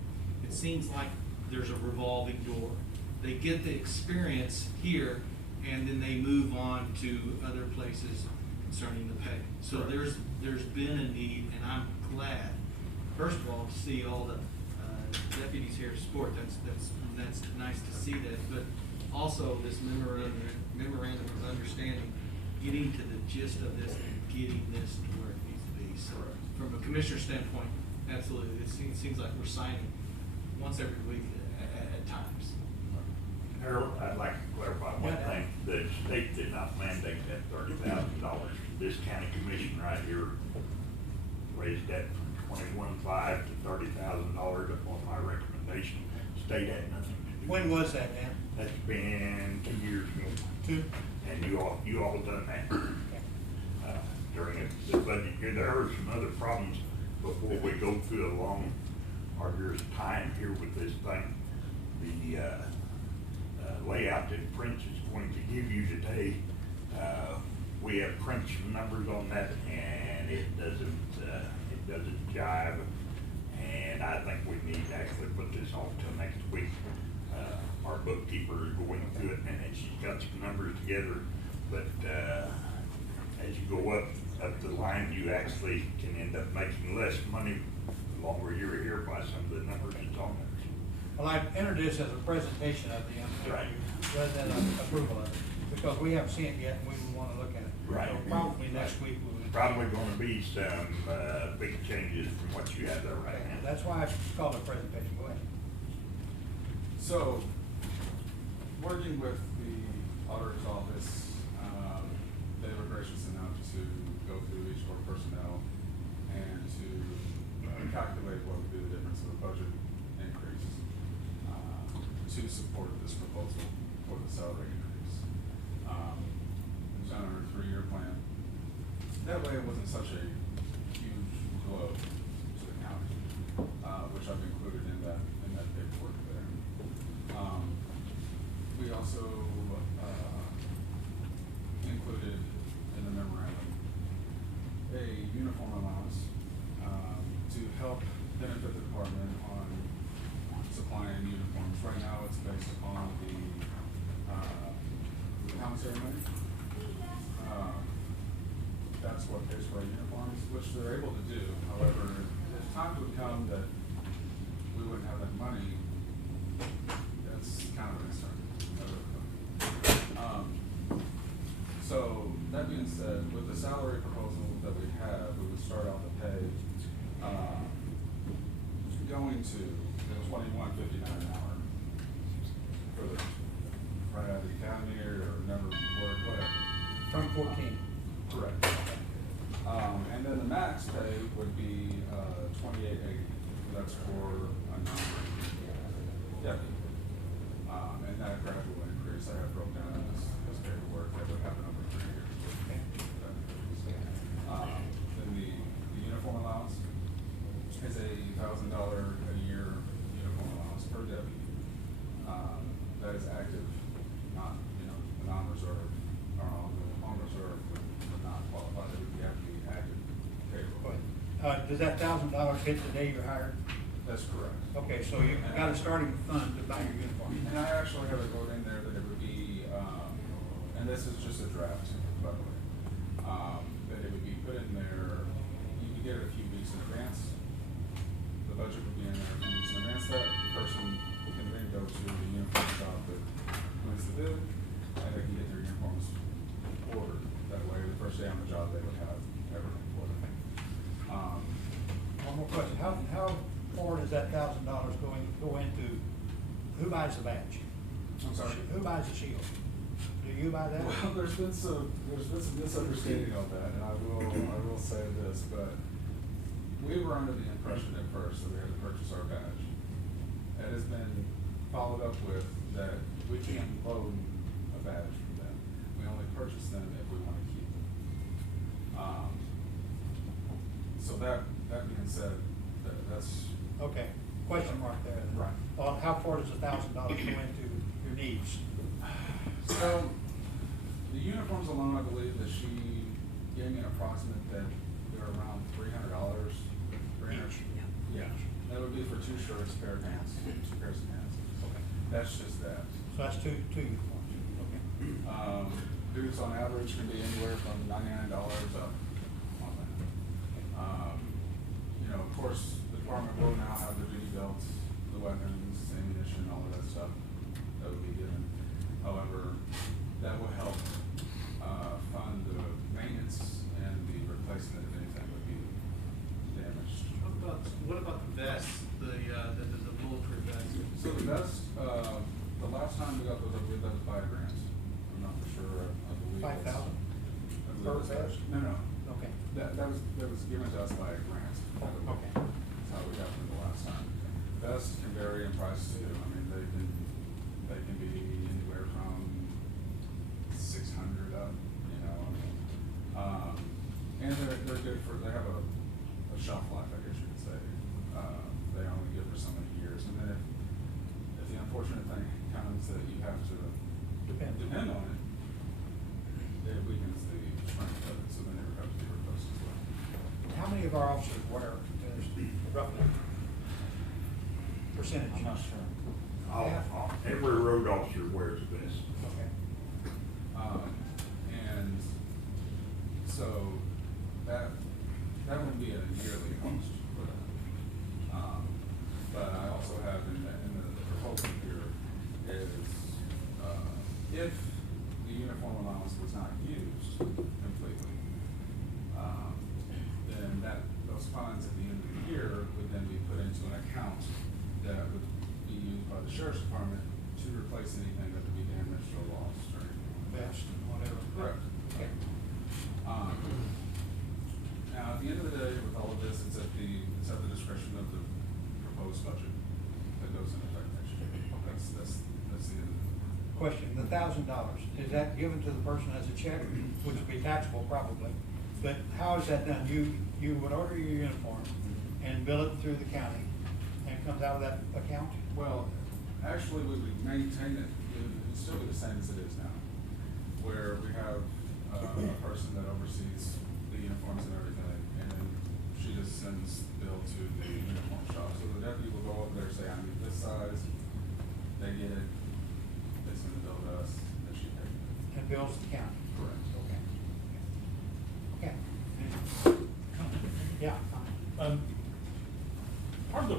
It seems like there's a revolving door. They get the experience here, and then they move on to other places concerning the pay. So there's been a need, and I'm glad, first of all, to see all the deputies here to support. That's nice to see that, but also this memorandum of understanding, getting to the gist of this and getting this to where it needs to be. So from a commissioner standpoint, absolutely, it seems like we're signing once every week at times. Harold, I'd like to clarify one thing. The state did not mandate that $30,000. This county commission right here raised that from $21,500 to $30,000 upon my recommendation. State had nothing to do. When was that, Dan? That's been 2 years ago. 2? And you all done that. During the budget year, there are some other problems before we go through a long, arduous time here with this thing. The layout that Prince is going to give you today, we have crunched some numbers on that, and it doesn't jive. And I think we need to actually put this off till next week. Our bookkeeper is going through it, and she's got some numbers together, but as you go up the line, you actually can end up making less money the longer you're here by some of the numbers that's on there. Well, I entered this as a presentation of the MOU, rather than an approval of it, because we haven't seen it yet, and we would want to look at it. Right. So probably next week we would. Probably gonna be some big changes from what you have there right now. That's why I called it a presentation. Go ahead. So, working with the auditor's office, they were gracious enough to go through each of our personnel and to calculate what would be the difference of the budget increase to support this proposal for the salary increase. It was done under a 3-year plan. That way it wasn't such a huge blow to the county, which I've included in that paperwork there. We also included in the memorandum a uniform allowance to help benefit the department on supplying uniforms. Right now, it's based upon the commissary money. That's what pays for our uniforms, which they're able to do. However, if time would come that we wouldn't have that money, that's kind of a concern. So that being said, with the salary proposal that we have, we would start out the pay going to $21.59 an hour for the right out of the academy or number work, whatever. From 14. Correct. And then the max pay would be $28.80. That's for a non-deputy. And that gradual increase I have broken down in this paperwork that would happen over 3 years. Then the uniform allowance is $1,000 a year uniform allowance per deputy. That is active, not, the non-reserve, or on reserve would not qualify. They would have to be active payroll. Does that $1,000 hit the day you're hired? That's correct. Okay, so you've got a starting fund to buy your uniform. And I actually have a vote in there that it would be, and this is just a draft, by the way, that it would be put in there, you could get it a few weeks in advance. The budget would be in there a few weeks in advance. That person can then go to the uniform shop that wins the bid, and they can get their uniforms ordered. That way, the first day on the job, they would have everything for them. One more question. How far does that $1,000 go into, who buys the badge? I'm sorry? Who buys the shield? Do you buy that? Well, there's been some misunderstanding of that, and I will say this, but we were under the impression at first that we had to purchase our badge. It has been followed up with that we can't loan a badge from them. We only purchase them if we want to keep them. So that being said, that's Okay. question mark there. Right. On how far does $1,000 go into your needs? So, the uniforms alone, I believe that she gave me an approximate that they're around $300. Yeah, that would be for 2 shirts, pair of pants, 2 pairs of pants. Okay. That's just that. So that's two uniforms. Okay. Boots on average can be anywhere from $99 up on that. You know, of course, the department will now have the duty belts, the weapons, ammunition, all of that stuff that would be given. However, that will help, fund the maintenance and the replacement if anything would be damaged. What about the vests, the bulletproof vests? So the vest, the last time we got those, I believe that was $5 grand. I'm not for sure, I believe. 5,000? I believe Per it was- vest? No. Okay. That was given to us by a grant. Okay. That's how we got them the last time. Vests can vary in price too. I mean, they can be anywhere from 600 up, you know. And they're good for, they have a shelf life, I guess you could say. They only good for so many years. And then if the unfortunate thing comes that you have to depend on it, it weakens the strength of it, so then it would have to be replaced as well. How many of our officers wear this roughly? Percentage? I'm not sure. Every road officer wears a vest. Okay. And so that would be a yearly cost for that. But I also have in the proposal here is, if the uniform allowance was not used completely, then those funds at the end of the year would then be put into an account that would be used by the sheriff's department to replace anything that would be damaged or lost or anything like that. Vest, whatever. Correct. Okay. Now, at the end of the day, with all of this, it's at the discretion of the proposed budget that goes into effect next year. That's the end of it. Question, the $1,000, is that given to the person as a check, which would be taxable probably, but how is that done? You would order your uniform and bill it through the county, and it comes out of that account? Well, actually, we would maintain it, it would still be the same as it is now, where we have a person that oversees the uniforms and everything, and she just sends the bill to the uniform shop. So the deputy will go over there, say, I need this size, they get it, they send the bill to us, and she pays it. And bills the county? Correct. Okay. Yeah. Part of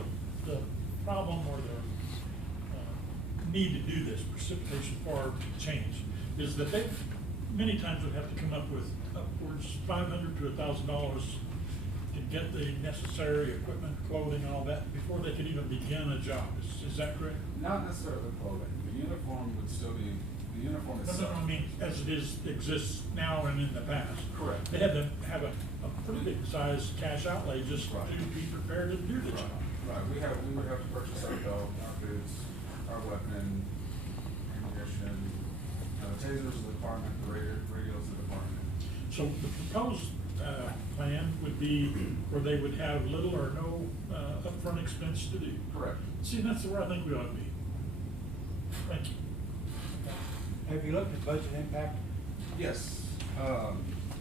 the problem or the need to do this precipitation for change is that they many times would have to come up with upwards $500 to $1,000 to get the necessary equipment, clothing, all that before they could even begin a job. Is that correct? Not necessarily clothing. The uniform would still be, the uniform No, itself. I mean, as it exists now and in the past. Correct. They had to have a pretty big size cash outlay just Right. to be prepared to do the job. Right, we would have to purchase our belt, our boots, our weapon, ammunition, tasers of the department, the radios of the department. So the proposed plan would be where they would have little or no upfront expense to do. Correct. See, that's where I think we ought to be. Thank you. Have you looked at budget impact? Yes,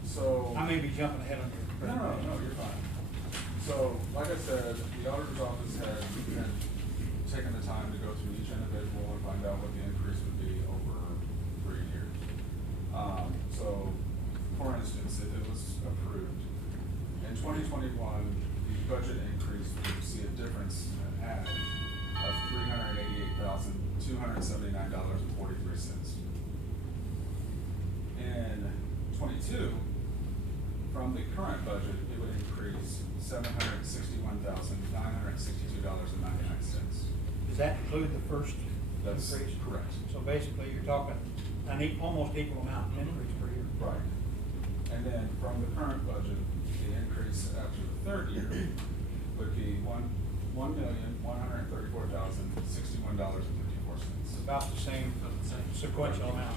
so. I may be jumping ahead on your. No, you're fine. So, like I said, the auditor's office had taken the time to go through each individual and find out what the increase would be over 3 years. So, for instance, if it was approved, in 2021, the budget increase would see a difference added of $388,279.43. In 22, from the current budget, it would increase $761,962.99. Does that include the first That's increase? correct. So basically, you're talking almost equal amount increase per year. Right. And then from the current budget, the increase after the third year would be $1,134,061.54. About the same sequential amount.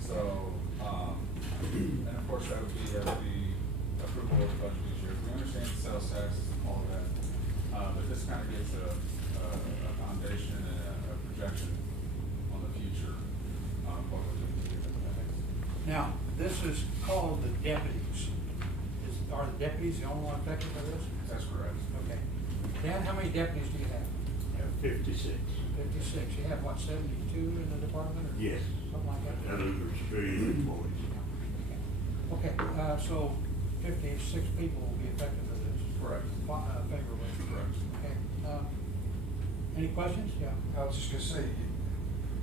So, and of course, that would be at the approval of the budget each year. We understand the sales tax, all of that. But this kind of gives a foundation and a projection on the future, what we're going to do with the next. Now, this is called the deputies. Are the deputies the only one affected by this? That's correct. Okay. Dan, how many deputies do you have? I have 56. 56. You have what, 72 in the department or? Yes. Something like that? Now those are civilian employees. Okay, so 56 people will be affected by this? Correct. Favorably? Correct. Okay. Any questions? Yeah. I was just gonna say,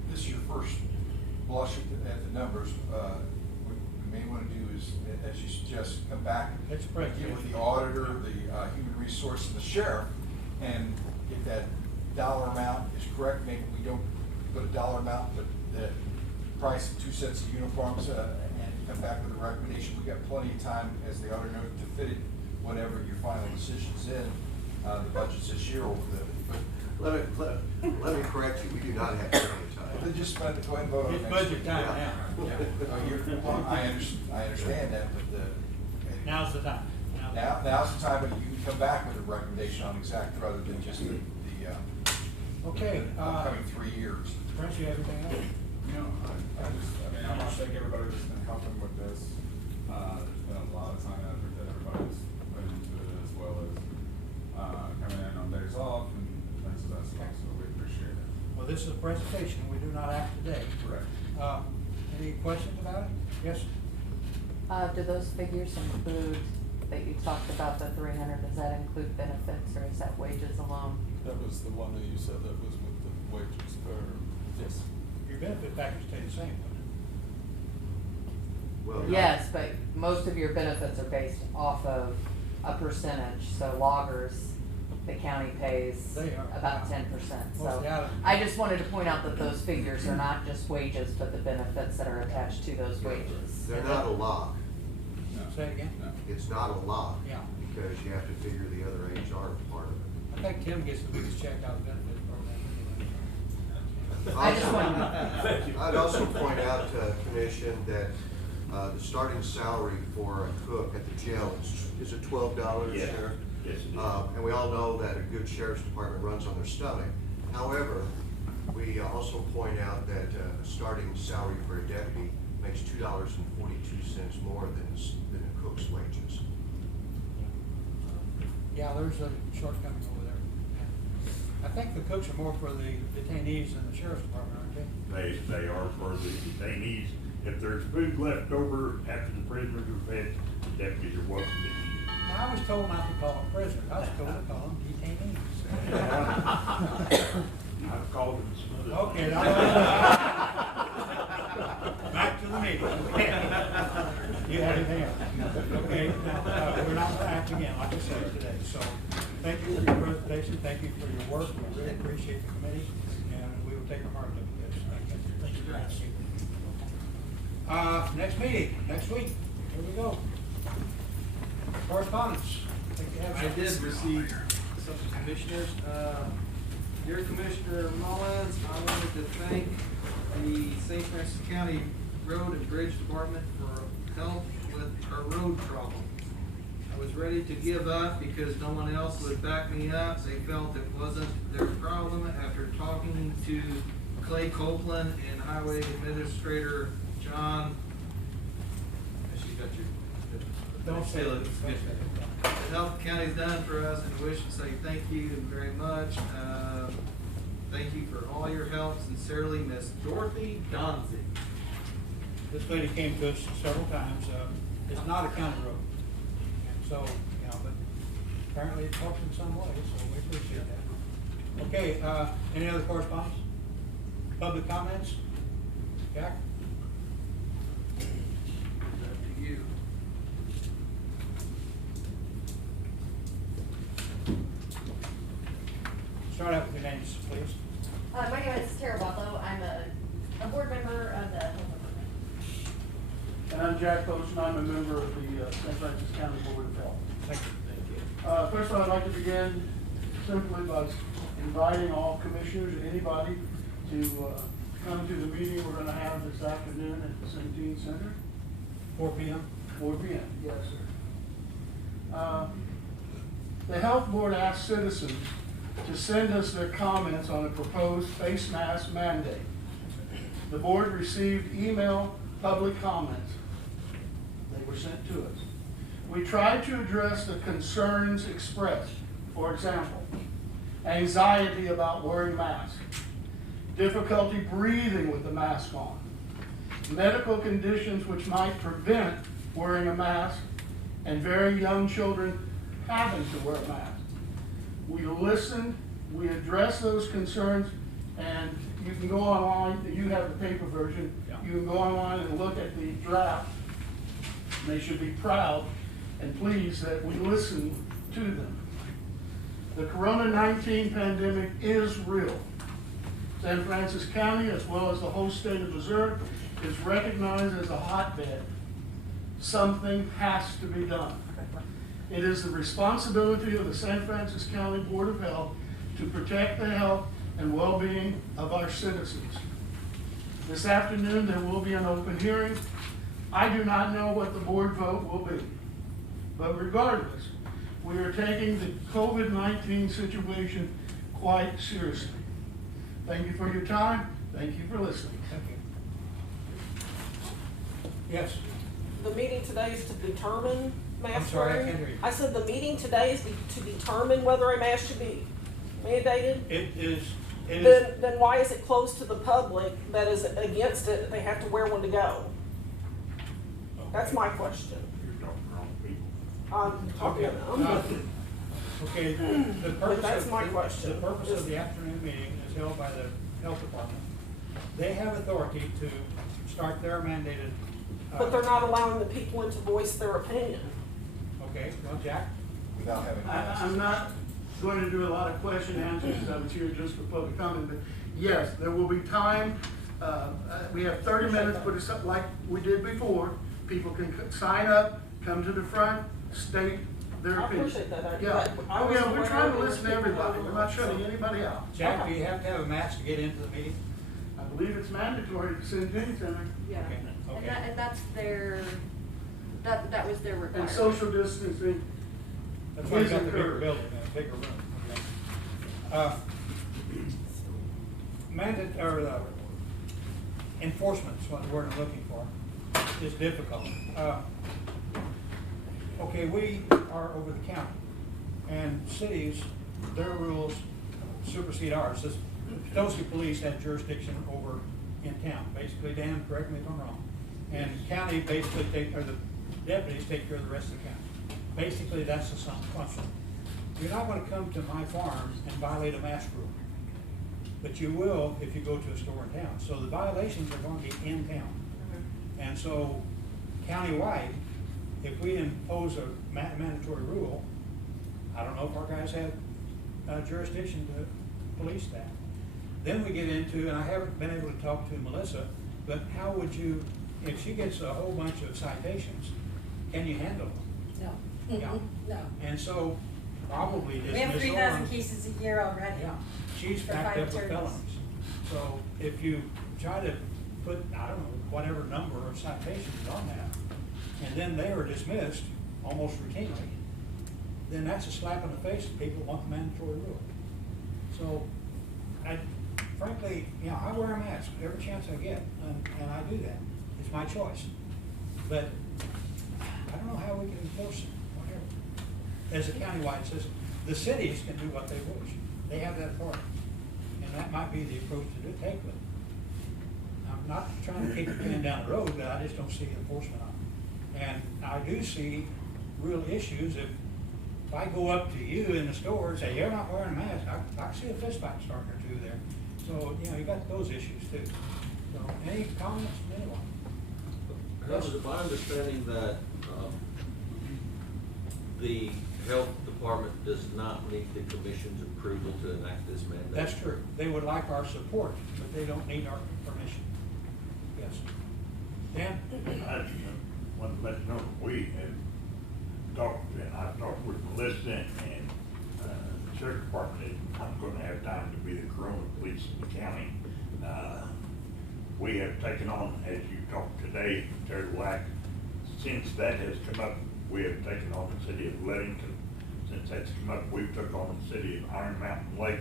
this is your first blush at the numbers. What we may wanna do is, as you suggest, come back. Let's break Get it. with the auditor, the human resource, and the sheriff, and if that dollar amount is correct, maybe we don't put a dollar amount, but the price of 2 sets of uniforms, and come back with a recommendation. We've got plenty of time, as the auditor noted, to fit it, whatever your final decision's in. The budget's this year over Let me correct you, we do not have plenty of then time. just go ahead and vote on it. It's next budget week. time Yeah. now. Yeah. Well, I understand that, but Now's the time. now's the time when you can come back with a recommendation on exact, rather than just the Okay. upcoming 3 years. Brent, you have anything else? You know, I want to thank everybody that's been helping with this. There's been a lot of time and effort that everybody's put into it, as well as, coming in on days off and things of that sort, so we appreciate it. Well, this is a presentation. We do not act today. Correct. Any questions about it? Yes? Do those figures include, that you talked about, the 300, does that include benefits or is that wages alone? That was the one that you said that was with the wages, or, yes. Your benefit package stayed the same, wouldn't Well, Yes, but most of your benefits are based off of a percentage, so loggers, the county pays They are. about 10%. So Mostly out of- I just wanted to point out that those figures are not just wages, but the benefits that are attached to those wages. They're not a lock. it? Say it again? No. It's not a lock. Yeah. Because you have to figure the other HR part of it. I think Tim gets the biggest check out of the benefits program. I just wanted, I'd also point out to Commission that the starting salary for a cook at the jail is it $12, Yes. Sheriff? Yes, it is. And we all know that a good sheriff's department runs on their stomach. However, we also point out that a starting salary for a deputy makes $2.42 more than a cook's wages. Yeah, there's a shortcoming over there. I think the cooks are more for the detainees than the sheriff's department, aren't they? They are for the detainees. If there's food left over after the prisoners are fed, the deputies are welcome to eat. Now, I was told not to call them prisoners. I was told to call them detainees. I've called them some other. Okay, now, back to the meeting. You have anything else? Okay, now, we're not gonna act again, like I said today, so thank you for your presentation, thank you for your work, we really appreciate the committee, and we will take a hard look at this. Thank you very much. Next meeting, next week, here we go. Correspondence. think you have I something. did receive some commissioners. Dear Commissioner Mullins, I wanted to thank the St. Francis County Road and Bridge Department for help with our road problem. I was ready to give up because no one else would back me up. They felt it wasn't their problem after talking to Clay Copeland and Highway Administrator John. She got your. Don't say it. The help the county's done for us, and wish to say thank you very much. Thank you for all your help. Sincerely, Miss Dorothy Donzi. This lady came to us several times. It's not a county road. And so, you know, but apparently it helps in some way, so we appreciate that. Okay, any other correspondence? Public comments? Jack? Up to you. Start out with your names, please. My name is Tara Buffalo. I'm a board member of the Health Department. And I'm Jack Poston. I'm a member of the St. Francis County Board of Health. Thank you. First of all, I'd like to begin simply by inviting all commissioners and anybody to come to the meeting we're going to have this afternoon at the Centene Center. 4 p.m.? 4 p.m., yes, sir. The Health Board asked citizens to send us their comments on a proposed face mask mandate. The board received email public comments. They were sent to us. We tried to address the concerns expressed. For example, anxiety about wearing masks, difficulty breathing with the mask on, medical conditions which might prevent wearing a mask, and very young children having to wear a mask. We listened, we addressed those concerns, and you can go online, you have the paper version, you can go online and look at the draft. They should be proud and pleased that we listened to them. The Corona-19 pandemic is real. San Francisco County, as well as the whole state of Missouri, is recognized as a hotbed. Something has to be done. It is the responsibility of the San Francisco County Board of Health to protect the health and well-being of our citizens. This afternoon, there will be an open hearing. I do not know what the board vote will be, but regardless, we are taking the COVID-19 situation quite seriously. Thank you for your time. Thank you for listening. Thank you. Yes. The meeting today is to determine mask I'm sorry, I wearing. can't hear you. I said the meeting today is to determine whether a mask should be mandated. It is. Then why is it closed to the public that is against it? They have to wear one to go. That's my question. You're talking wrong people. I'm talking Okay. about them. Okay, the But purpose that's of, my question. the purpose of the afternoon meeting is held by the health department. They have authority to start their mandated. But they're not allowing the people in to voice their opinion. Okay, well, Jack? Without having. I'm not going to do a lot of question and answers, because I was here just for public comment, but yes, there will be time. We have 30 minutes, but it's like we did before. People can sign up, come to the front, state their I opinion. appreciate that. Yeah, But I oh was yeah, we're aware trying to there listen was to people everybody. who We're were not shutting anybody out. Jack, do you have to have a mask to get into the meeting? I believe it's mandatory to send any center. Yeah, Okay. and that's their, that was their And requirement. social distancing That's why you is got the bigger encouraged. building, a bigger room. Okay. Enforcement is what the word I'm looking for, is difficult. Okay, we are over the county, and cities, their rules supersede ours. The Potosi Police have jurisdiction over in town. Basically, Dan, correct me if I'm wrong. And county basically or the deputies take care of the rest of the county. Basically, that's the function. You're not gonna come to my farm and violate a mask rule, but you will if you go to a store in town. So the violations are gonna be in town. And so countywide, if we impose a mandatory rule, I don't know if our guys have jurisdiction to police that. Then we get into, and I haven't been able to talk to Melissa, but how would you, if she gets a whole bunch of citations, can you handle them? No. Yeah. No. And so probably We have dismissal 3,000 on- cases a year already. Yeah, she's for backed 5 up with attorneys. felonies. So if you try to put, I don't know, whatever number of citations on that, and then they are dismissed almost routinely, then that's a slap in the face if people want the mandatory rule. So, frankly, you know, I wear a mask every chance I get, and I do that. It's my choice. But I don't know how we can enforce it, whatever, as a countywide system. The cities can do what they wish. They have that authority. And that might be the approach to take with it. I'm not trying to kick the can down the road, but I just don't see enforcement on it. And I do see real issues if I go up to you in the store and say, you're not wearing a mask, I see a fist fight starting or two there. So, you know, you got those issues too. So, any comments from anyone? Is it my understanding that the health department does not need the commission's approval to enact this mandate? That's true. They would like our support, but they don't need our permission. Yes. Dan? I just want to let you know, we had talked, and I talked with Melissa and the sheriff department, I'm gonna have time to be the corona police in the county. We have taken on, as you talked today, Terry Wack, since that has come up, we have taken on the city of Ludington, since that's come up, we've took on the city of Iron Mountain Lake,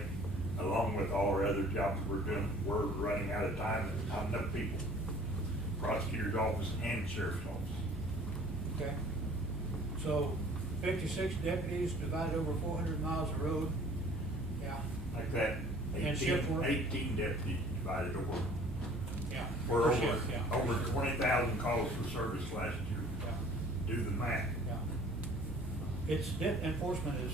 along with all our other jobs we're doing. We're running out of time, and not enough people. Prosecutor's office and sheriff's office. Okay. So 56 deputies divided over 400 miles of road. Yeah. Like that, And shift work? 18 deputies divided over. Yeah. We're Per over, shift, yeah. over 20,000 calls for service last year. Yeah. Do the math. Yeah. Enforcement is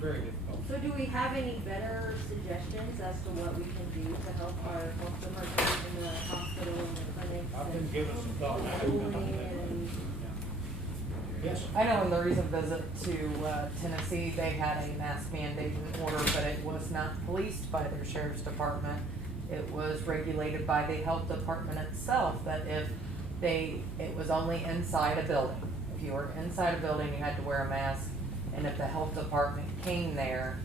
very difficult. So do we have any better suggestions as to what we can do to help our health department in the hospital and the clinics? I've been and given some thought. I haven't been on that. and- Yes. I know in the recent visit to Tennessee, they had a mask mandate in order, but it was not policed by their sheriff's department. It was regulated by the health department itself, that if it was only inside a building. If you were inside a building, you had to wear a mask, and if the health department came there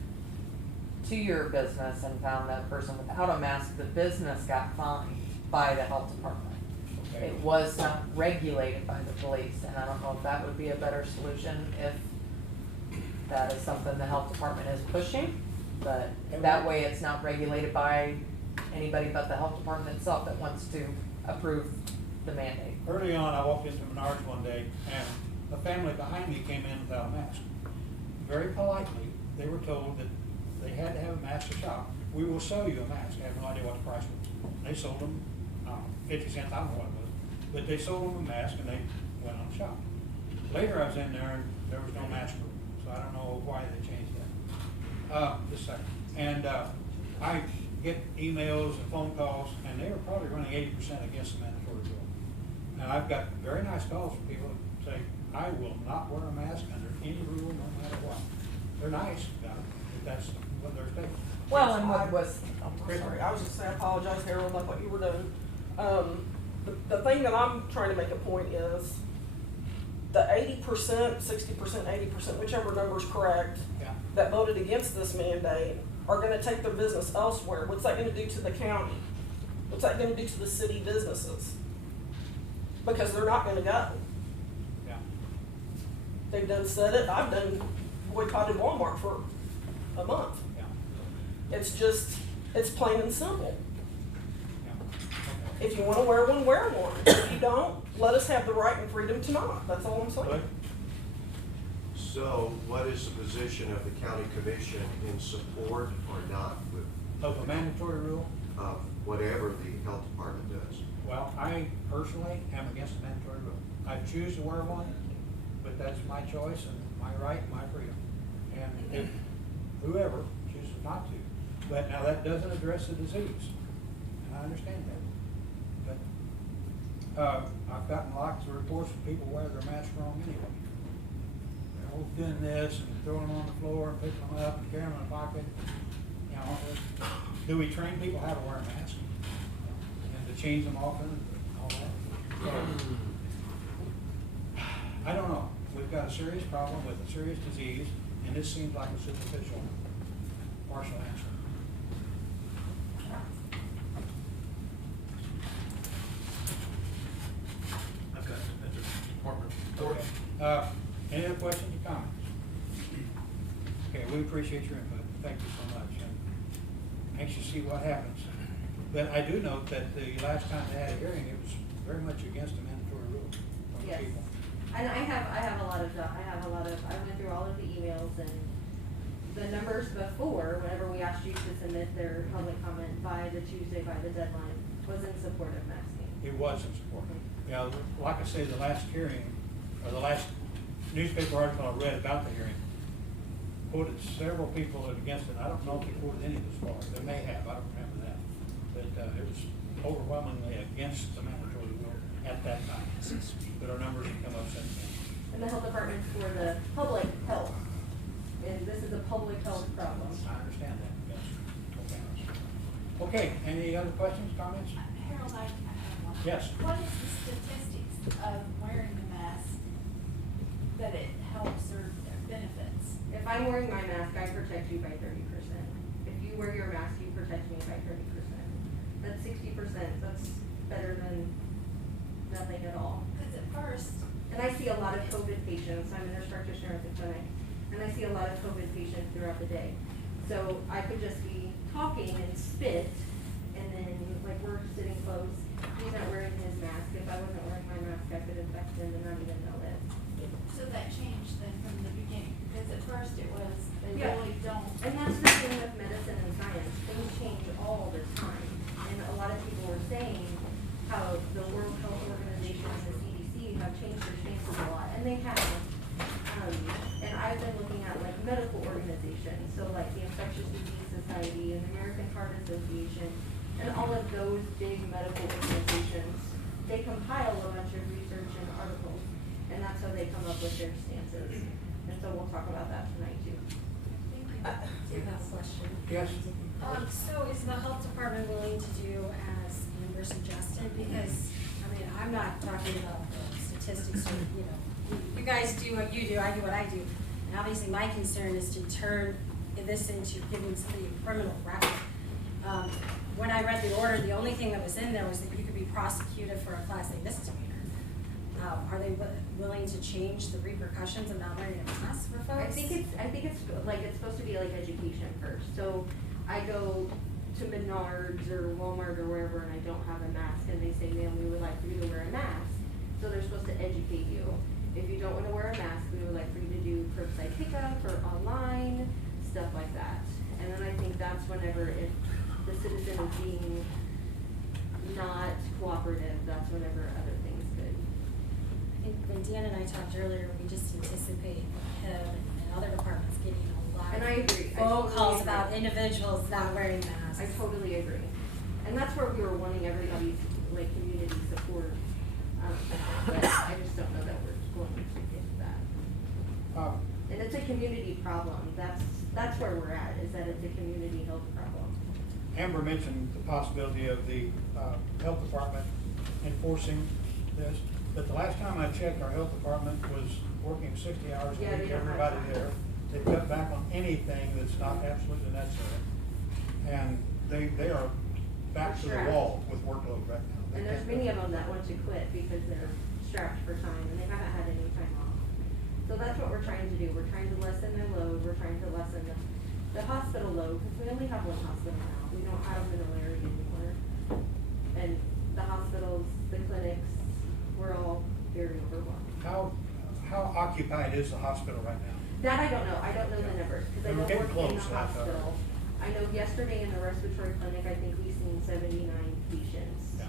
to your business and found that person without a mask, the business got fined by the health department. Okay. It was not regulated by the police, and I don't know if that would be a better solution if that is something the health department is pushing, but that way it's not regulated by anybody but the health department itself that wants to approve the mandate. Early on, I walked into Menards one day, and a family behind me came in without a mask. Very politely, they were told that they had to have a mask to shop. We will sell you a mask. I have no idea what the price was. They sold them, 50 cents, I don't know what it was. But they sold them a mask, and they went on the shop. Later, I was in there, and there was no mask room, so I don't know why they changed that. Just a second. And I get emails and phone calls, and they were probably running 80% against the mandatory rule. Now, I've got very nice calls from people that say, I will not wear a mask under any rule, no matter what. They're nice about it, but that's what they're stating. Well, and what was, I'm sorry, I was just saying, I apologize, Harold, like what you were doing. The thing that I'm trying to make a point is, the 80%, 60%, 80%, whichever number's correct, Yeah. that voted against this mandate are gonna take their business elsewhere. What's that gonna do to the county? What's that gonna do to the city businesses? Because they're not gonna go. Yeah. They've done said it, I've done boycotted Walmart for a month. Yeah. It's just, it's plain and simple. Yeah. If you wanna wear one, wear one. If you don't, let us have the right and freedom to not. That's all I'm saying. So what is the position of the county commission in support or not with Of a mandatory rule? whatever the health department does? Well, I personally am against the mandatory rule. I choose to wear one, but that's my choice and my right, my freedom. And if whoever chooses not to, but now that doesn't address the disease, and I understand that. But, I've gotten lots of reports from people wear their mask wrong anyway. They're all doing this and throwing them on the floor and picking them up and carrying them in a pocket. You know, do we train people how to wear a mask? And to change them often, and all that? So, I don't know. We've got a serious problem with a serious disease, and this seems like a superficial, partial answer. I've got the department. Okay. Any other questions or comments? Okay, we appreciate your input. Thank you so much. And anxious to see what happens. But I do note that the last time they had a hearing, it was very much against the mandatory rule from the Yes. people. And I have a lot of, I went through all of the emails and the numbers before, whenever we asked you to submit their public comment by the Tuesday, by the deadline, was in support of masking. It was in support. Yeah, like I say, the last hearing, or the last newspaper article I read about the hearing, quoted several people that against it. I don't know if they quoted any of this far. They may have, I don't remember that. But it was overwhelmingly against the mandatory rule at that time. But our numbers have come up since then. And the health department's for the public health. And this is a public health problem. I understand that, yes. Okay, any other questions, comments? Harold, I have one. Yes. What is the statistics of wearing the mask that it helps or benefits? If I'm wearing my mask, I protect you by 30%. If you wear your mask, you protect me by 30%. That's 60%. That's better than nothing at all. Because at first, And I see a lot of COVID patients. I'm a nurse practitioner at the clinic. And I see see a lot of COVID patients throughout the day. So I could just be talking and spit, and then, like, we're sitting close, he's not wearing his mask. If I wasn't wearing my mask, I could infect him and not even know it. So that changed then from the beginning, because at first it was, they Yeah. really don't. And that's the thing with medicine and science, things change all the time. And a lot of people were saying how the World Health Organization and the CDC have changed their stances a lot, and they have. And I've been looking at like medical organizations, so like the Infectious Disease Society and the American Heart Association, and all of those big medical organizations, they compile a bunch of research and articles, and that's how they come up with their stances. And so we'll talk about that tonight too. I have a question. Yes. So is the health department willing to do as Amber suggested? Because, I mean, I'm not talking about the statistics or, you know, you guys do what you do, I do what I do. And obviously my concern is to turn this into giving somebody a criminal record. When I read the order, the only thing that was in there was that you could be prosecuted for a Class A misdemeanor. Are they willing to change the repercussions of not wearing a mask for folks? I think it's like, it's supposed to be like education first. So I go to Menards or Walmart or wherever and I don't have a mask and they say, ma'am, we would like for you to wear a mask. So they're supposed to educate you. If you don't want to wear a mask, we would like for you to do curbside pickup or online, stuff like that. And then I think that's whenever if the citizen is being not cooperative, that's whenever other things could. I think when Dan and I talked earlier, we just anticipate him and other departments getting a lot And I agree. I phone totally calls agree. about individuals not wearing masks. I totally agree. And that's where we were wanting everybody's like community support. But I just don't know that we're going to get that. And it's a community problem. That's where we're at, is that it's a community health problem. Amber mentioned the possibility of the health department enforcing this, but the last time I checked, our health department was working 60 hours a Yeah, they week, don't have everybody time. there. They cut back on anything that's not absolutely necessary. And they are back to the Strapped. wall with workload right now. They And there's can't- many of them that want to quit because they're strapped for time and they haven't had any time off. So that's what we're trying to do. We're trying to lessen their load. We're trying to lessen the hospital load, because we only have one hospital now. We don't have an area anymore. And the hospitals, the clinics, we're all very overwhelmed. How occupied is the hospital right now? That I don't know. I don't know the numbers, because I They were don't getting work in the close, I thought. hospital. I know yesterday in the respiratory clinic, I think we've seen 79 patients. Yeah.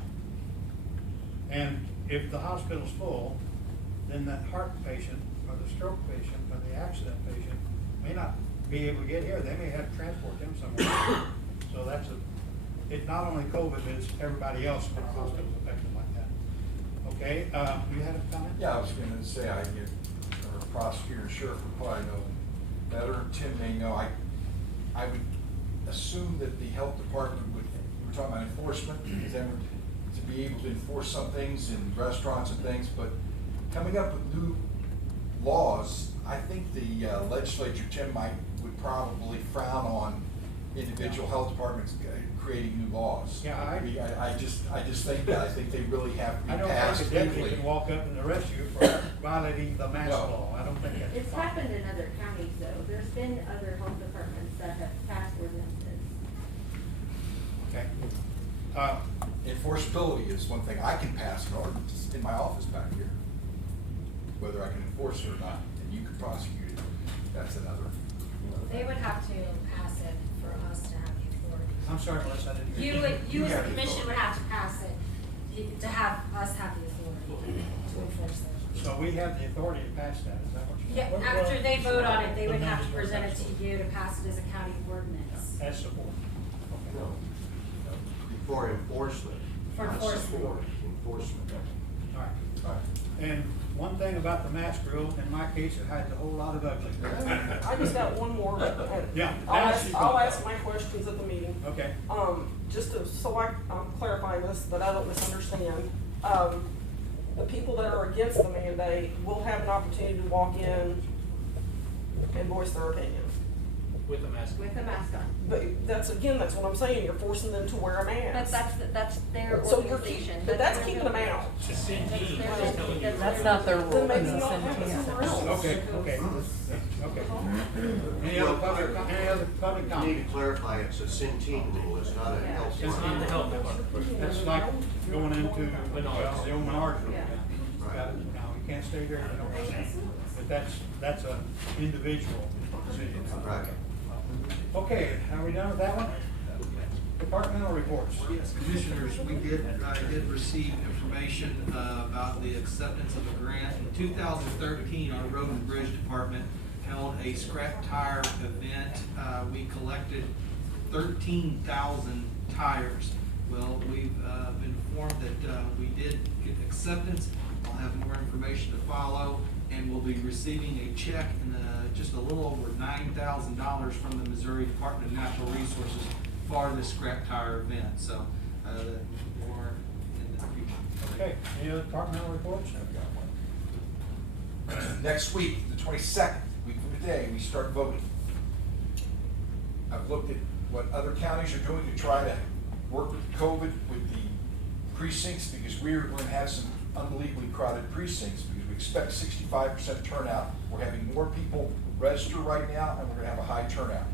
And if the hospital's full, then that heart patient, or the stroke patient, or the accident patient may not be able to get here. They may have to transport them somewhere. So it's not only COVID, but it's everybody else in our hospitals affected like that. Okay, you had a comment? Yeah, I was gonna say, our prosecutor and sheriff would probably know better, Tim may know, I would assume that the health department would, we're talking about enforcement, to be able to enforce some things in restaurants and things, but coming up with new laws, I think the legislature, Tim, would probably frown on individual health departments creating new laws. Yeah, I just think that, I think they really have to I be don't passed think a deputy quickly. can walk up and arrest you for violating the mask No. law. I don't think that's. It's possible. happened in other counties though. There's been other health departments that have passed ordinances. Okay. Enforceability is one thing. I can pass an ordinance in my office back here. Whether I can enforce it or not, and you can prosecute it, that's another. They would have to pass it for us to have the authority. I'm sorry, Melissa, I didn't hear You as have a the commission authority. would have to pass it, to have us have the authority to enforce it. So we have the authority to pass that, is that what you're saying? Yeah, after they vote on it, they would have to present it to you to pass it as a county ordinance. As support. Okay. For enforcement. For not enforcement. support, Enforcement. All right. And one thing about the mask rule, in my case, it hides a whole lot of ugly. I just got one more. Yeah. I'll ask my questions at the meeting. Okay. Just to, so I'm clarifying this, that I don't misunderstand. The people that are against the mandate will have an opportunity to walk in and voice their opinion. With a mask. with a mask on. But that's what I'm saying, you're forcing them to wear a mask. That's their So you're organization. but that's their keeping them building. out. It's a Centene. That's Just telling you. That's not their rule. Then maybe It's a not have it Centene. somewhere else. Okay, okay, okay. Any other public You need comment? to clarify, it's a Centene rule, it's not a health. It's not the health department. That's like going into Menards. the old Menards. Yeah. Right. Now, you can't stay there, but that's a individual decision. Right. Okay, are we done with that one? Departmental reports. Yes, Commissioners, I did receive information about the acceptance of a grant. In 2013, our Road and Bridge Department held a scrap tire event. We collected 13,000 tires. Well, we've been informed that we did get acceptance. I'll have more information to follow, and we'll be receiving a check in just a little over $9,000 from the Missouri Department of Natural Resources for this scrap tire event. So, more in the future. Okay, any other departmental reports? Next week, the 22nd, week from today, we start voting. I've looked at what other counties are doing to try to work with COVID, with the precincts, because we're going to have some unbelievably crowded precincts, because we expect 65% turnout. We're having more people register right now, and we're going to have a high turnout.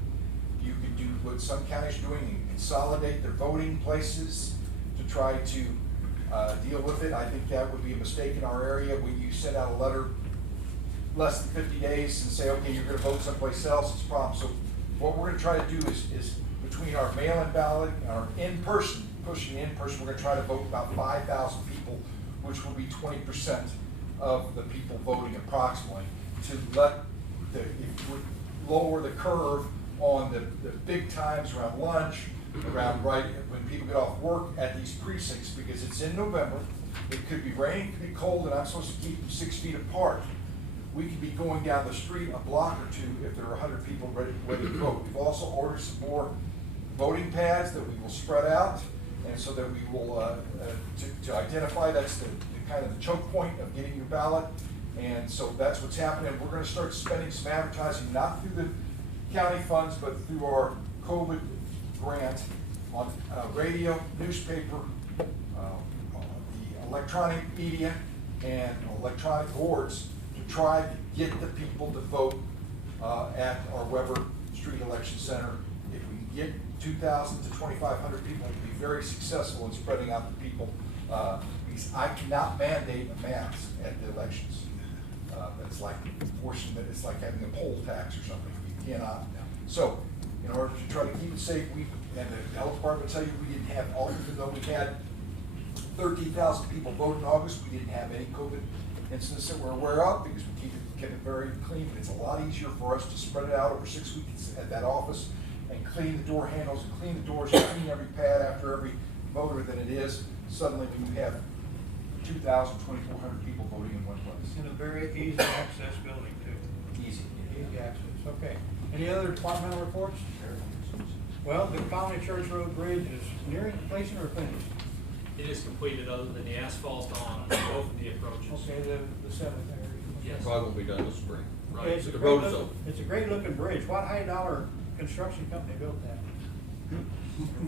You could do what some counties are doing, and consolidate their voting places to try to deal with it. I think that would be a mistake in our area. When you send out a letter less than 50 days and say, okay, you're going to vote someplace else, it's a problem. So what we're going to try to do is between our mail-in ballot and our in-person, pushing in-person, we're going to try to vote about 5,000 people, which will be 20% of the people voting approximately, to let lower the curve on the big times around lunch, around right when people get off work at these precincts, because it's in November. It could be rain, it could be cold, and I'm supposed to keep them 6 feet apart. We could be going down the street a block or two if there are 100 people ready to vote. We've also ordered some more voting pads that we will spread out, and so that we will, to identify, that's the kind of the choke point of getting your ballot. And so that's what's happening. We're going to start spending some advertising, not through the county funds, but through our COVID grant on radio, newspaper, the electronic media, and electronic boards to try to get the people to vote at our Weber Street Election Center. If we can get 2,000 to 2,500 people, we'll be very successful in spreading out the people. Because I cannot mandate a mask at the elections. It's like forcing that, it's like having a poll tax or something. You cannot. So, in order to try to keep it safe, and the health department will tell you we didn't have even though we had 13,000 people vote in August, we didn't have any COVID incidents that we're aware of, because we kept it very clean. But it's a lot easier for us to spread it out over 6 weeks at that office and clean the door handles and clean the doors and clean every pad after every voter than it is suddenly when you have 2,000, 2,400 people voting in one place. In a very easy access building too. Easy. Easy access, okay. Any other departmental reports? Well, the Colony Church Road Bridge is nearing completion or finished? It is completed other than the asphalt on both of the approaches. Okay, the seventh area. Yes. Probably won't be done this spring. Okay, it's a The great road is look- open. It's a great looking bridge. What high-dollar construction company built that?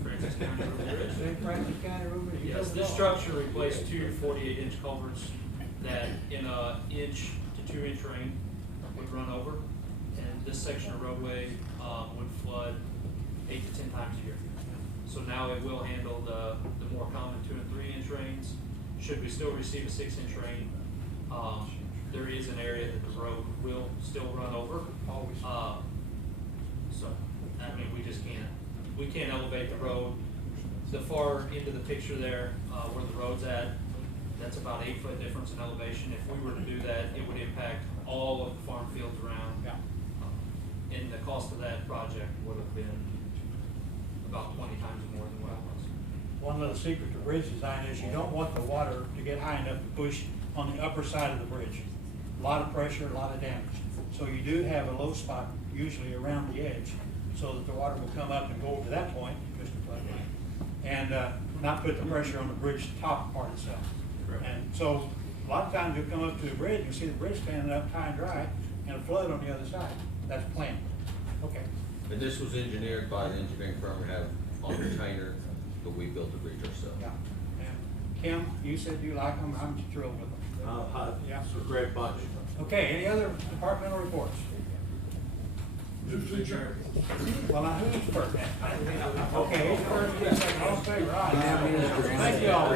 Francis County Road Bridge. St. Francis County Road Bridge. You Yes, built it this all. structure replaced two 48-inch culverts that in a inch to 2 inch rain would run over. And this section of roadway would flood 8 to 10 times a year. So now it will handle the more common 2 and 3 inch rains. Should we still receive a 6 inch rain, there is an area that the road will still run over. Always. So, I mean, we can't elevate the road. The far end of the picture there, where the road's at, that's about 8 foot difference in elevation. If we were to do that, it would impact all of the farm fields around. Yeah. And the cost of that project would have been about 20 times more than what it was. One little secret to bridge design is you don't want the water to get high enough to push on the upper side of the bridge. A lot of pressure, a lot of damage. So you do have a low spot usually around the edge, so that the water will come up and go over to that point, Mr. Flood, and not put the pressure on the bridge top part itself. Correct. And so a lot of times you'll come up to the bridge and see the bridge standing up high and dry and a flood on the other side. That's planned. Okay. And this was engineered by the engineering firm we have on retainer, but we built the bridge ourselves. Yeah. And Kim, you said you like them, I'm thrilled with them. Yeah, it's a great bunch. Okay, any other departmental reports? Well, now who's first? Okay, who's first, who's second, all in favor, aye. Thank you all.